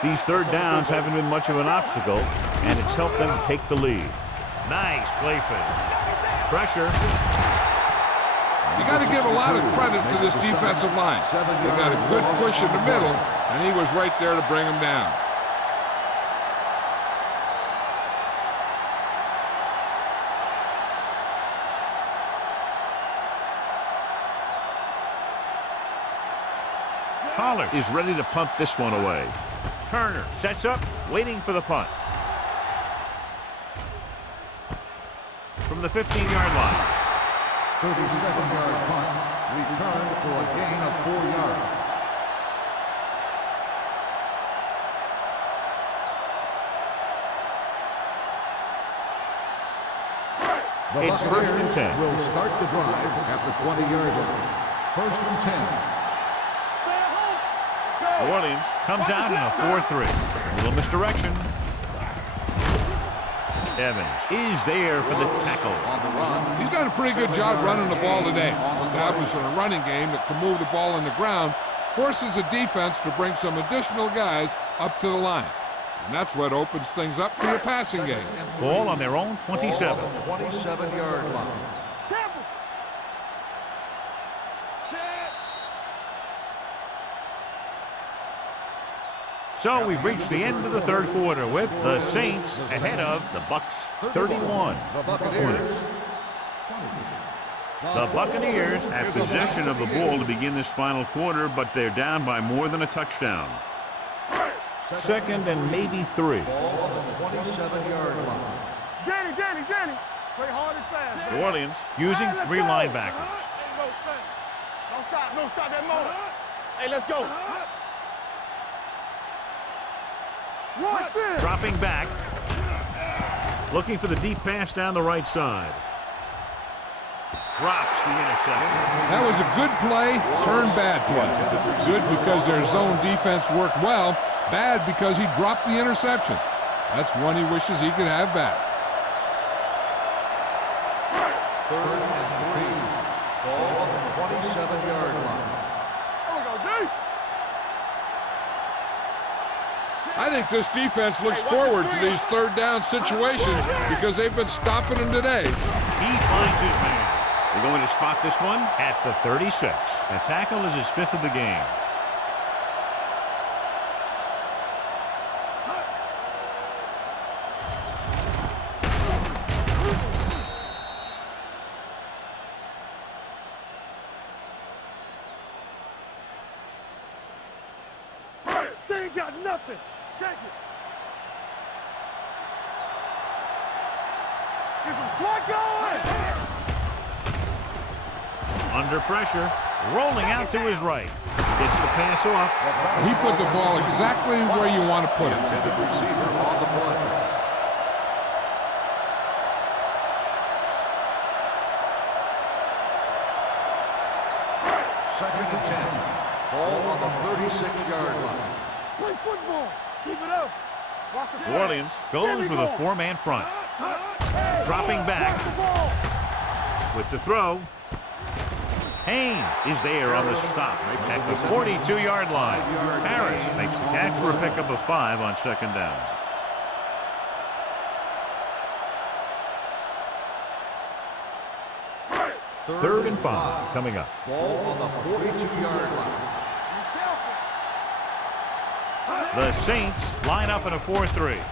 These third downs haven't been much of an obstacle, and it's helped them take the lead. Nice play fake. Pressure. You got to give a lot of credit to this defensive line. They got a good push in the middle, and he was right there to bring him down. Pollard is ready to punt this one away. Turner sets up, waiting for the punt. From the 15-yard line. 37-yard punt, returned for a gain of 4 yards. It's first and 10. Will start the drive at the 20-yard line. First and 10. New Orleans comes out in a 4-3. A little misdirection. Evans is there for the tackle. On the run. He's done a pretty good job running the ball today. Establishing a running game that can move the ball on the ground, forces the defense to bring some additional guys up to the line. And that's what opens things up for your passing game. Ball on their own 27. Ball on the 27-yard line. So we've reached the end of the third quarter with the Saints ahead of the Bucks 31. The Buccaneers. The Buccaneers have possession of the ball to begin this final quarter, but they're down by more than a touchdown. Second and maybe 3. Ball on the 27-yard line. Danny. Play hard and fast. New Orleans using 3 linebackers. Hey, no stop that motor. Hey, let's go. Dropping back. Looking for the deep pass down the right side. Drops the interception. That was a good play, turned bad play. Good because their zone defense worked well. Bad because he dropped the interception. That's one he wishes he could have back. Third and 3. Ball on the 27-yard line. I think this defense looks forward to these third down situations because they've been stopping them today. He finds his man. They're going to spot this one at the 36. The tackle is his 5th of the game. They ain't got nothing. Check it. Get some slot going. Under pressure, rolling out to his right. Gets the pass off. He put the ball exactly where you want to put it. Intended receiver on the play. Second and 10. Ball on the 36-yard line. Play football. Keep it up. Watch the New Orleans goes with a 4-man front. Dropping back with the throw. Haynes is there on the stop at the 42-yard line. Harris makes the catch for a pickup of 5 on second down. Third and 5 coming up. Ball on the 42-yard line. The Saints line up in a 4-3.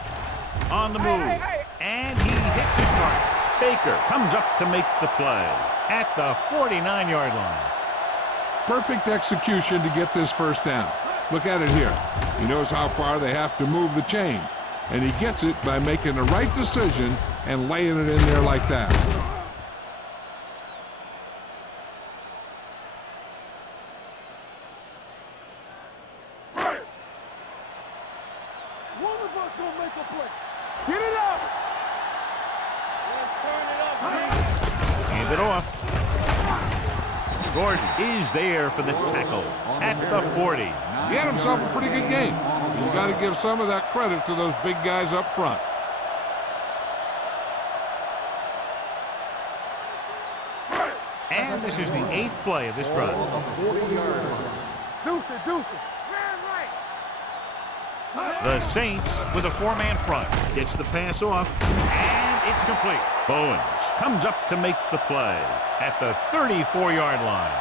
On the move. And he hits his target. Baker comes up to make the play at the 49-yard line. Perfect execution to get this first down. Look at it here. He knows how far they have to move the chains. And he gets it by making the right decision and laying it in there like that. One of us gonna make a play. Get it up. Let's turn it up. Hand it off. Gordon is there for the tackle at the 40. He had himself a pretty good game. You got to give some of that credit to those big guys up front. And this is the 8th play of this drive. Deuce it. The Saints with a 4-man front. Gets the pass off, and it's complete. Bowens comes up to make the play at the 34-yard line.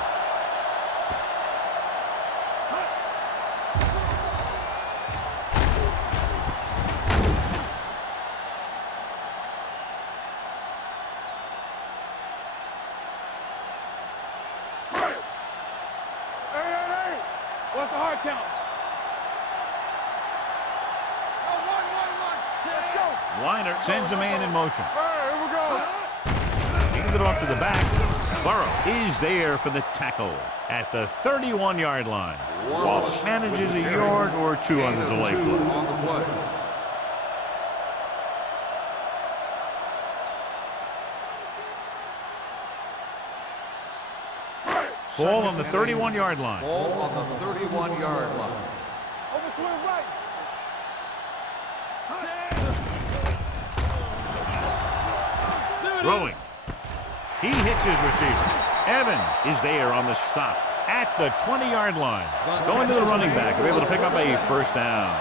Hey. What's the hard count? Liner sends a man in motion. All right, here we go. Hand it off to the back. Burrow is there for the tackle at the 31-yard line. Wallace manages a yard or 2 on the delay play. Ball on the 31-yard line. Ball on the 31-yard line. Over to his right. Throwing. He hits his receiver. Evans is there on the stop at the 20-yard line. Going to the running back. They're able to pick up a first down.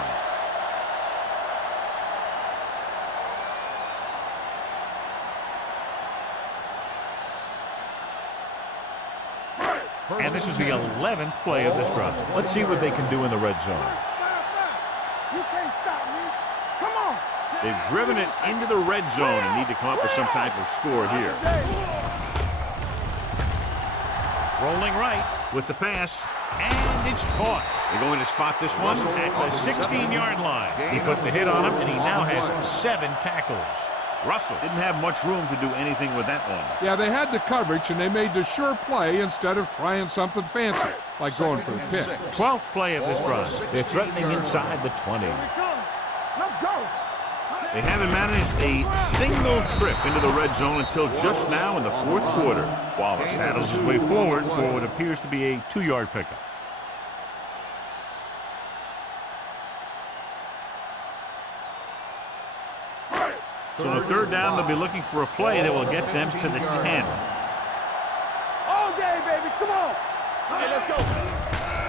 And this is the 11th play of this drive. Let's see what they can do in the red zone. You can't stop me. Come on. They've driven it into the red zone and need to come up with some type of score here. Rolling right with the pass, and it's caught. They're going to spot this one at the 16-yard line. He put the hit on him, and he now has 7 tackles. Russell didn't have much room to do anything with that one. Yeah, they had the coverage, and they made the sure play instead of trying something fancy, like going for the pick. 12th play of this drive. They're threatening inside the 20. Let's go. They haven't managed a single trip into the red zone until just now in the 4th quarter. Wallace battles his way forward for what appears to be a 2-yard pickup. So on 3rd down, they'll be looking for a play that will get them to the 10. All day, baby. Come on. Hey, let's go.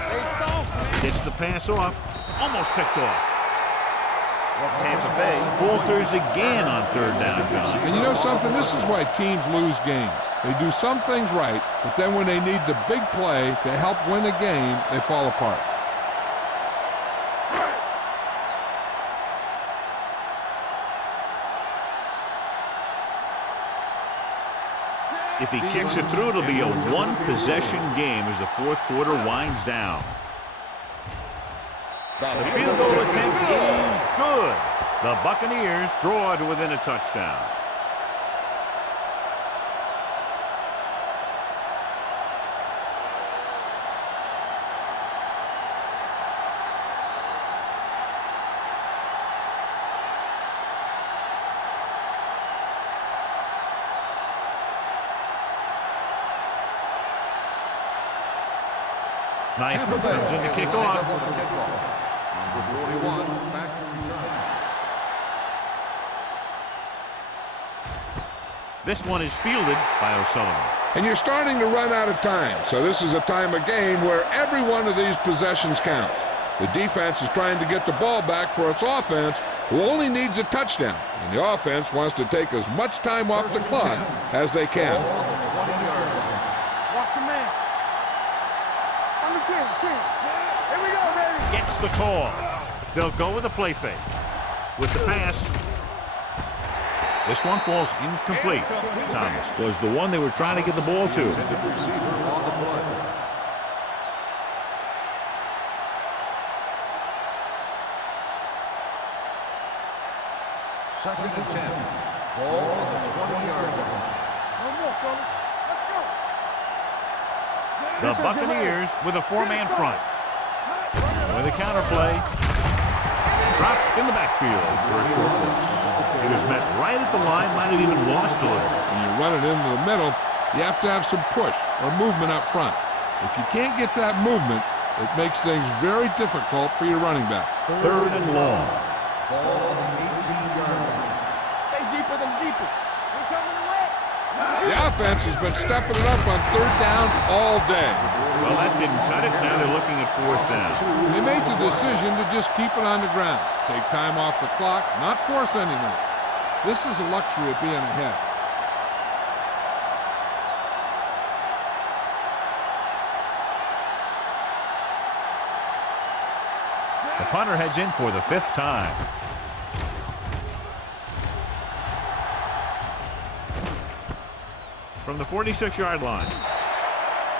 Hey, soft, man. Gets the pass off. Almost picked off. Tampa Bay falters again on 3rd down, John. And you know something? This is why teams lose games. They do some things right, but then when they need the big play to help win a game, they fall apart. If he kicks it through, it'll be a 1-possession game as the 4th quarter winds down. The field goal attempt is good. The Buccaneers draw to within a touchdown. Nice one comes in to kick off. Number 41, back to return. This one is fielded by O'Sullivan. And you're starting to run out of time, so this is a time of game where every one of these possessions counts. The defense is trying to get the ball back for its offense, who only needs a touchdown, and the offense wants to take as much time off the clock as they can. Watch your man. On the 10. Here we go, baby. Gets the call. They'll go with a play fake. With the pass. This one falls incomplete. Thomas was the one they were trying to get the ball to. Intended receiver on the play. Second and 10. Ball on the 20-yard line. No more, fellas. Let's go. The Buccaneers with a 4-man front. With a counter play. Dropped in the backfield for a short loss. He was met right at the line, might have even lost a little. When you run it into the middle, you have to have some push or movement up front. If you can't get that movement, it makes things very difficult for your running back. 3rd and long. Ball on the 18-yard line. Stay deeper than deepest. We're coming to wreck. The offense has been stepping it up on 3rd down all day. Well, that didn't cut it. Now they're looking at 4th down. They made the decision to just keep it on the ground, take time off the clock, not force anything. This is a luxury of being ahead. The punter heads in for the 5th time. From the 46-yard line.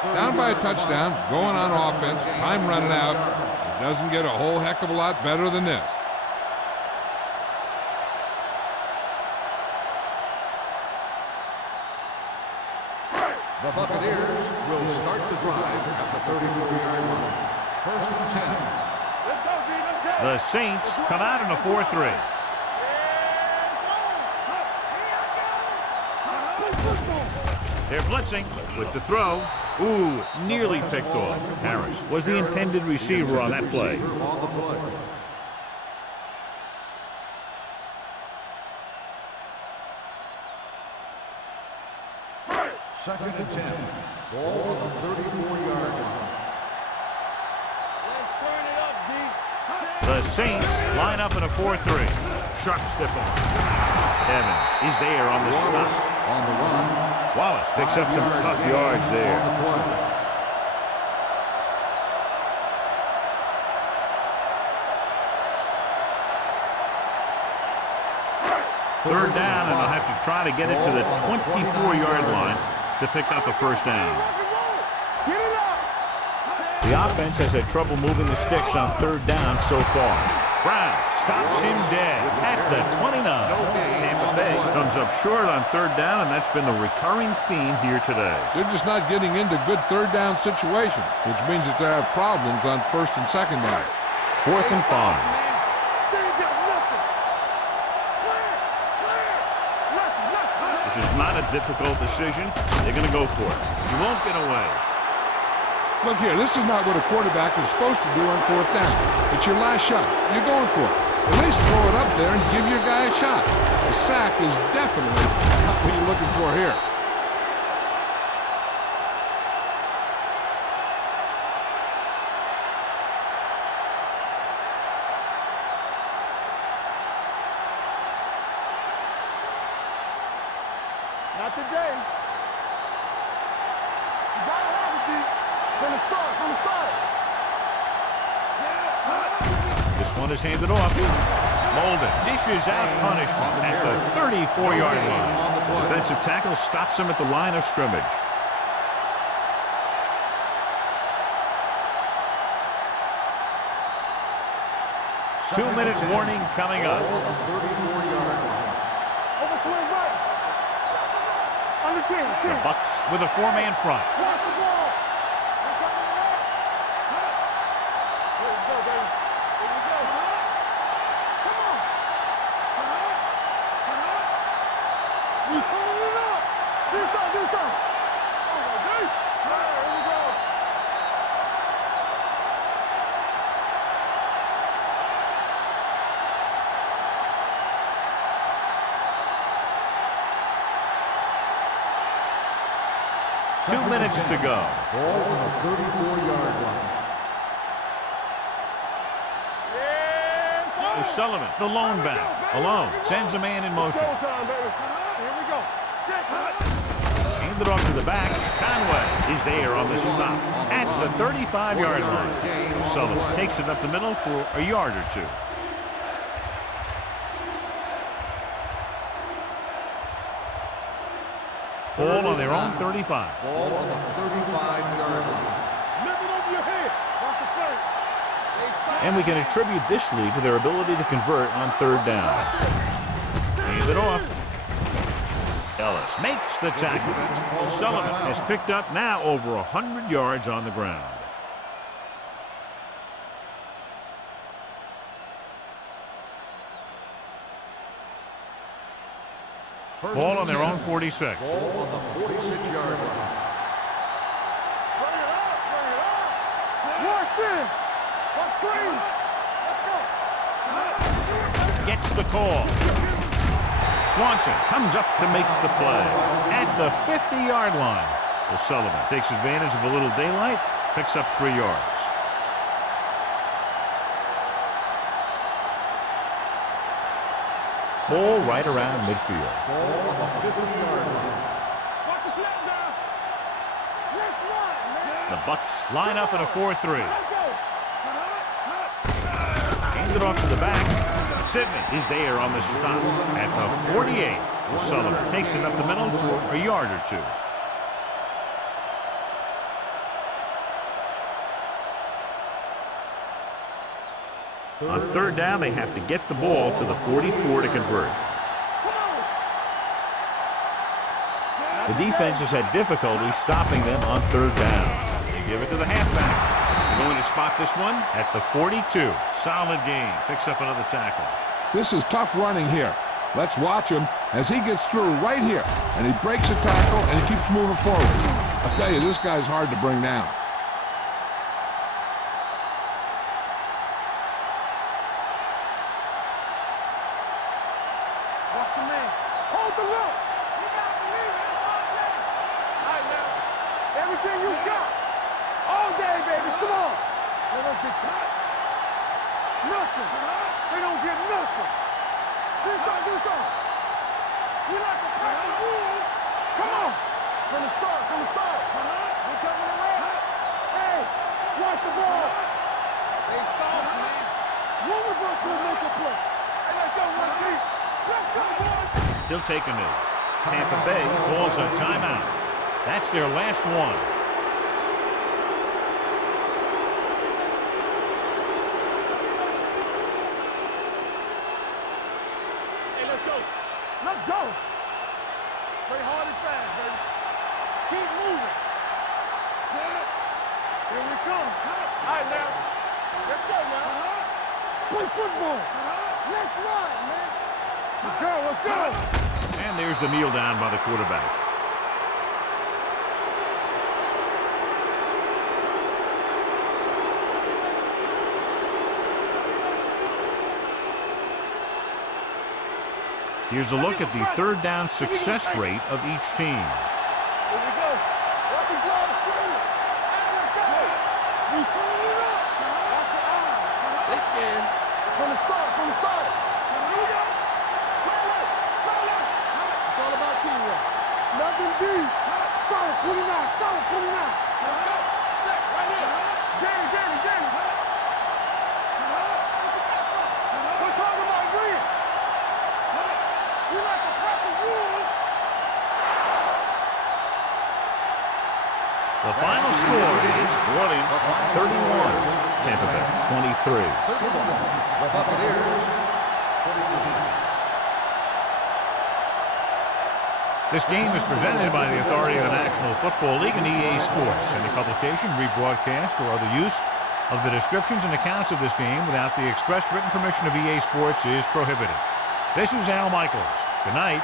Down by a touchdown, going on offense, time running out. It doesn't get a whole heck of a lot better than this. The Buccaneers will start the drive at the 34-yard line. 1st and 10. Let's go, D. Let's go. The Saints come out in a 4-3. They're blitzing with the throw. Ooh, nearly picked off. Harris was the intended receiver on that play. On the play. Second and 10. Ball on the 34-yard line. Let's turn it up, D. The Saints line up in a 4-3. Sharp stiff arm. Evans is there on the stop. On the run. Wallace picks up some tough yards there. On the play. Third down, and they'll have to try to get it to the 24-yard line to pick up a first down. The offense has had trouble moving the sticks on third down so far. Brown stops him dead at the 29. Tampa Bay comes up short on third down, and that's been the recurring theme here today. They're just not getting into good third down situations, which means that they have problems on first and second down. 4th and 5. This is not a difficult decision. They're going to go for it. You won't get away. Look here, this is not what a quarterback is supposed to do on fourth down. It's your last shot. You're going for it. At least throw it up there and give your guy a shot. A sack is definitely not what you're looking for here. Not today. You gotta have it, D. From the start. This one is handed off. Molden dishes out punishment at the 34-yard line. Defensive tackle stops him at the line of scrimmage. Two-minute warning coming up. Overswing right. Under 10. The Bucks with a four-man front. Watch the ball. There you go, baby. There you go. Come on. We turning it up. Do something. Oh, baby. Here we go. Two minutes to go. Ball on the 34-yard line. O'Sullivan, the lone back, alone, sends a man in motion. Showtime, baby. Here we go. Check. Handed off to the back. Conway is there on the stop at the 35-yard line. O'Sullivan takes it up the middle for a yard or two. Ball on their own 35. Ball on the 35-yard line. Lift it over your head. Watch the flank. And we can attribute this lead to their ability to convert on third down. Hand it off. Ellis makes the tackle. O'Sullivan has picked up now over 100 yards on the ground. Ball on their own 46. Ball on the 46-yard line. Bring it up. Rush in. Let's screen. Let's go. Gets the call. Swanson comes up to make the play at the 50-yard line. O'Sullivan takes advantage of a little daylight, picks up 3 yards. Ball right around midfield. Ball on the 50-yard line. Watch the snap down. Let's run, man. The Bucks line up in a 4-3. Let's go. Hands it off to the back. Sidney is there on the stop at the 48. O'Sullivan takes it up the middle for a yard or two. On third down, they have to get the ball to the 44 to convert. The defense has had difficulty stopping them on third down. They give it to the halfback. They're going to spot this one at the 42. Solid game. Picks up another tackle. This is tough running here. Let's watch him as he gets through right here. And he breaks a tackle and he keeps moving forward. I'll tell you, this guy's hard to bring down. Watch your man. Hold the look. You got to leave it. All right, now. Everything you got. All day, baby. Come on. Let us get tight. Nothing. They don't get nothing. Do something. You like to cut the rules. Come on. From the start. You coming around? Hey, watch the ball. They soft, man. One of us will make a play. Hey, let's go, 1 deep. Let's go, boys. He'll take a knee. Tampa Bay calls a timeout. That's their last one. Hey, let's go. Let's go. Play hard and fast, baby. Keep moving. Here we come. All right, now. Let's go now. Play football. Let's run, man. Let's go, let's go. And there's the kneel down by the quarterback. Here's a look at the third down success rate of each team. Here we go. Watch him draw the screen. Let's go. We turn it up. Watch your eyes. They scared. From the start, from the start. Here we go. Roll it. It's all about teamwork. Nothing deep. Solid 29, solid 29. Let's go. Set, right here. Danny. We're talking about win. We like the proper rules. The final score is New Orleans 31, Tampa Bay 23. The Buccaneers, 22. This game is presented by the authority of the National Football League and EA Sports. Any publication, rebroadcast, or other use of the descriptions and accounts of this game without the express written permission of EA Sports is prohibited. This is Al Michaels. Good night.